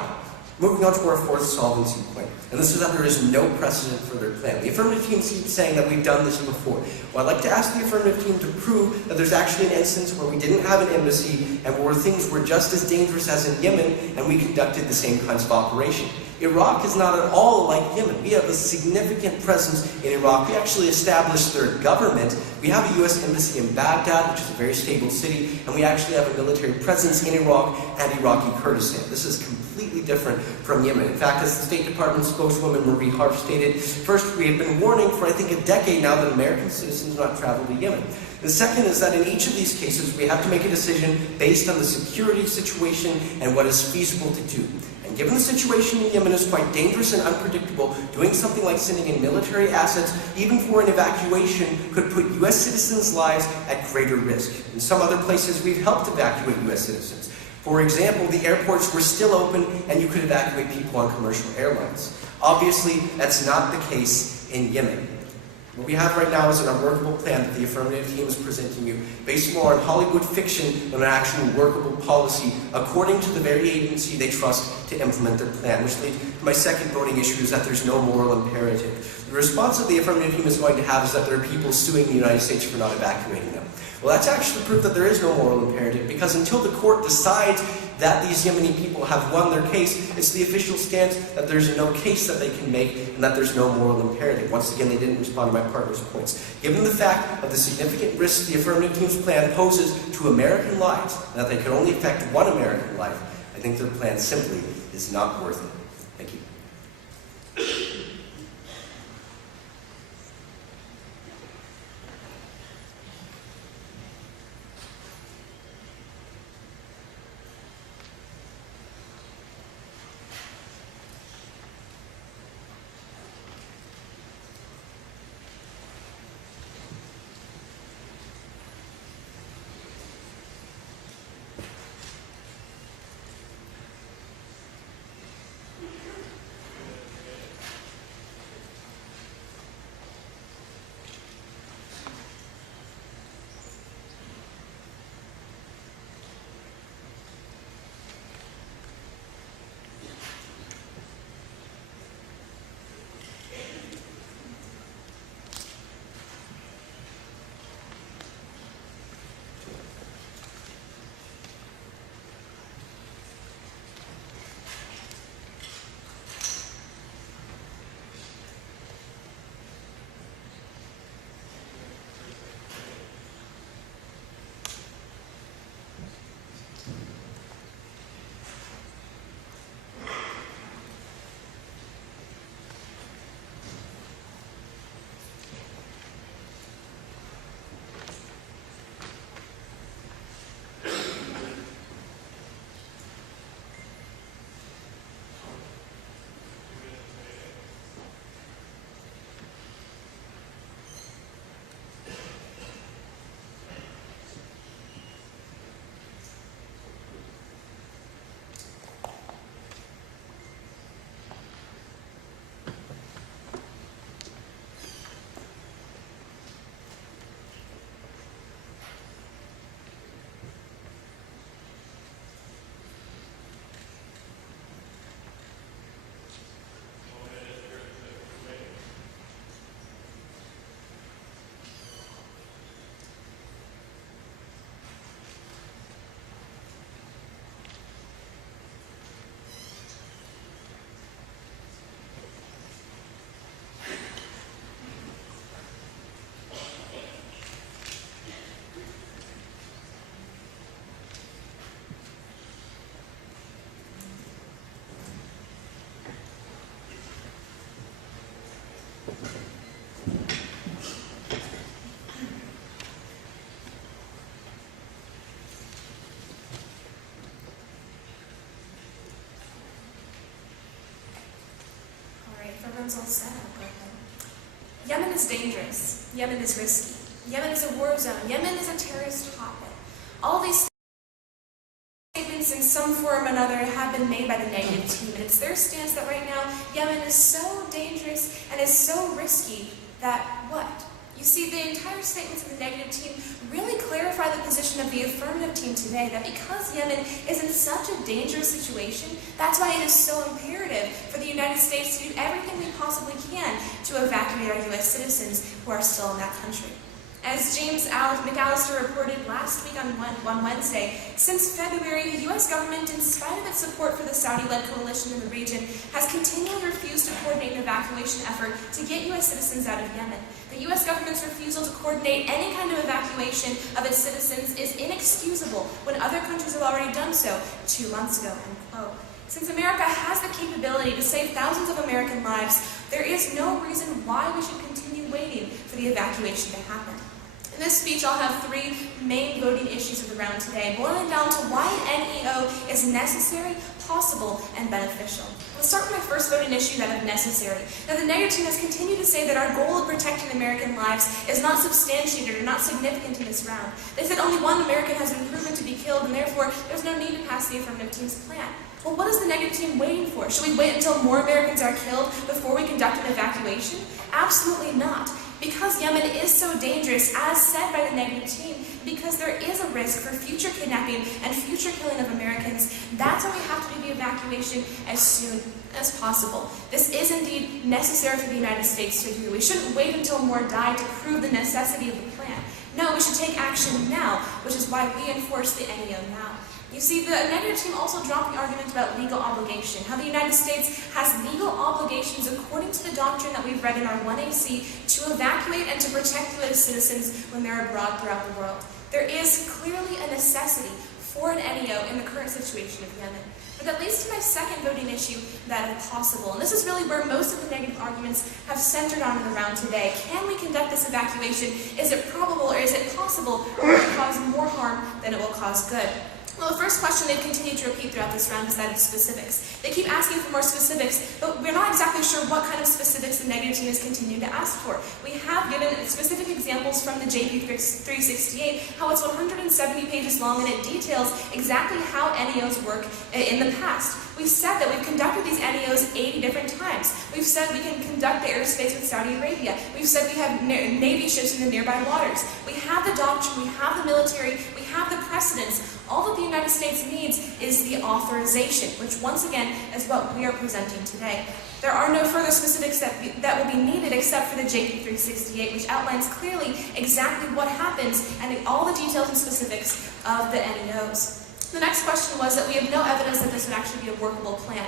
Moving on to our 4th solvency point, and this is that there is no precedent for their plan. The affirmative team keeps saying that we've done this before. Well, I'd like to ask the affirmative team to prove that there's actually an instance where we didn't have an embassy and where things were just as dangerous as in Yemen and we conducted the same kinds of operation. Iraq is not at all like Yemen. We have a significant presence in Iraq. We actually established their government. We have a U.S. embassy in Baghdad, which is a very stable city, and we actually have a military presence in Iraq and Iraqi Kurdistan. This is completely different from Yemen. In fact, as the State Department spokeswoman Marie Harf stated, first, we have been warning for I think a decade now that American citizens do not travel to Yemen. The second is that in each of these cases, we have to make a decision based on the security situation and what is feasible to do. And given the situation in Yemen is quite dangerous and unpredictable, doing something like sending in military assets, even for an evacuation, could put U.S. citizens' lives at greater risk. In some other places, we've helped evacuate U.S. citizens. For example, the airports were still open and you could evacuate people on commercial airlines. Obviously, that's not the case in Yemen. What we have right now is an unworkable plan that the affirmative team is presenting you, based more on Hollywood fiction than an actual workable policy, according to the very agency they trust to implement their plan, which leads to my second voting issue, is that there's no moral imperative. The response that the affirmative team is going to have is that there are people suing the United States for not evacuating them. Well, that's actually proof that there is no moral imperative, because until the court decides that these Yemeni people have won their case. It's the official stance that there's no case that they can make and that there's no moral imperative. Once again, they didn't respond to my partner's points. Given the fact of the significant risks the Affirmative team's plan poses to American lives, and that they could only affect one American life, I think their plan simply is not worth it. Thank you. Everyone's all set up, right? Yemen is dangerous. Yemen is risky. Yemen is a war zone. Yemen is a terrorist hotbed. All these statements in some form or another have been made by the negative team, and it's their stance that right now Yemen is so dangerous and is so risky that what? You see, the entire statements of the negative team really clarify the position of the affirmative team today, that because Yemen is in such a dangerous situation, that's why it is so imperative for the United States to do everything we possibly can to evacuate our U.S. citizens who are still in that country. As James McAllister reported last week on Wednesday, since February, the U.S. government, in spite of its support for the Saudi-led coalition in the region, has continually refused to coordinate an evacuation effort to get U.S. citizens out of Yemen. The U.S. government's refusal to coordinate any kind of evacuation of its citizens is inexcusable when other countries have already done so 2 months ago, end quote. Since America has the capability to save thousands of American lives, there is no reason why we should continue waiting for the evacuation to happen. In this speech, I'll have 3 main voting issues of the round today, boiling down to why an NEO is necessary, possible, and beneficial. Let's start with my first voting issue, that of necessary. Now, the negative team has continued to say that our goal of protecting American lives is not substantiated or not significant in this round. They said only 1 American has been proven to be killed, and therefore there's no need to pass the affirmative team's plan. Well, what is the negative team waiting for? Should we wait until more Americans are killed before we conduct an evacuation? Absolutely not. Because Yemen is so dangerous, as said by the negative team, because there is a risk for future kidnapping and future killing of Americans, that's why we have to do the evacuation as soon as possible. This is indeed necessary for the United States to do. We shouldn't wait until more die to prove the necessity of the plan. No, we should take action now, which is why we enforce the NEO now. You see, the negative team also dropped the argument about legal obligation, how the United States has legal obligations according to the doctrine that we've read in our 1AC to evacuate and to protect U.S. citizens when they're abroad throughout the world. There is clearly a necessity for an NEO in the current situation of Yemen. But that leads to my second voting issue, that if possible. And this is really where most of the negative arguments have centered on and around today. Can we conduct this evacuation? Is it probable or is it possible, or will it cause more harm than it will cause good? Well, the first question they've continued to repeat throughout this round is that of specifics. They keep asking for more specifics, but we're not exactly sure what kind of specifics the negative team has continued to ask for. We have given specific examples from the JP 368, how it's 170 pages long, and it details exactly how NEOs work in the past. We've said that we've conducted these NEOs 80 different times. We've said we can conduct the airspace with Saudi Arabia. We've said we have Navy ships in the nearby waters. We have the doctrine, we have the military, we have the precedents. All that the United States needs is the authorization, which once again is what we are presenting today. There are no further specifics that will be needed except for the JP 368, which outlines clearly exactly what happens and all the details and specifics of the NEOs. The next question was that we have no evidence that this would actually be a workable plan.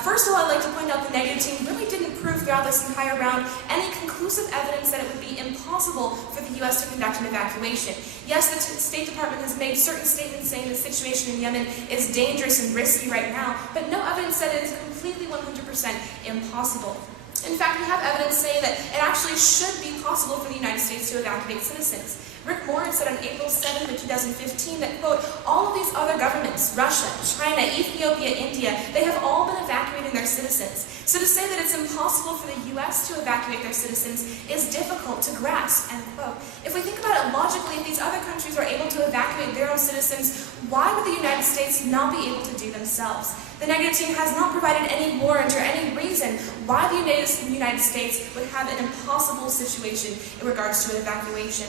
First of all, I'd like to point out the negative team really didn't prove throughout this entire round any conclusive evidence that it would be impossible for the U.S. to conduct an evacuation. Yes, the State Department has made certain statements saying the situation in Yemen is dangerous and risky right now, but no evidence that it is completely 100% impossible. In fact, we have evidence saying that it actually should be possible for the United States to evacuate citizens. Rick Moore said on April 7th of 2015 that, quote, all of these other governments, Russia, China, Ethiopia, India, they have all been evacuating their citizens. So to say that it's impossible for the U.S. to evacuate their citizens is difficult to grasp, end quote. If we think about it logically, if these other countries are able to evacuate their own citizens, why would the United States not be able to do themselves? The negative team has not provided any warrant or any reason why the United States would have an impossible situation in regards to an evacuation.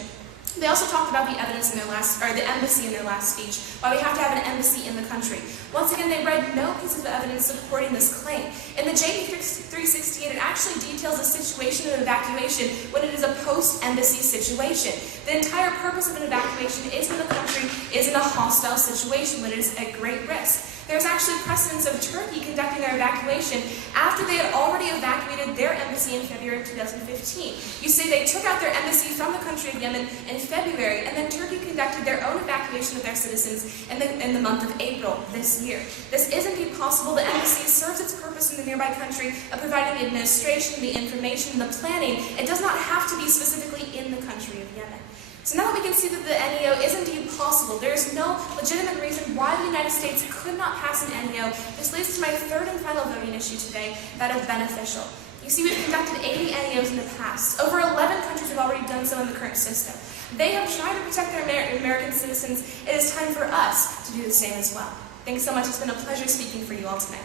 They also talked about the evidence in their the embassy in their last speech, why we have to have an embassy in the country. Once again, they read no piece of evidence supporting this claim. In the JP 368, it actually details a situation of evacuation when it is a post-embassy situation. The entire purpose of an evacuation is when the country is in a hostile situation, when it is at great risk. There's actually precedence of Turkey conducting their evacuation after they had already evacuated their embassy in February of 2015. You say they took out their embassy from the country of Yemen in February, and then Turkey conducted their own evacuation of their citizens in the month of April this year. This is indeed possible. The embassy serves its purpose in the nearby country of providing the administration, the information, and the planning. It does not have to be specifically in the country of Yemen. So now that we can see that the NEO is indeed possible, there is no legitimate reason why the United States could not pass an NEO. This leads to my third and final voting issue today, that of beneficial. You see, we've conducted 80 NEOs in the past. Over 11 countries have already done so in the current system. They have tried to protect their American citizens. It is time for us to do the same as well. Thanks so much. It's been a pleasure speaking for you all tonight.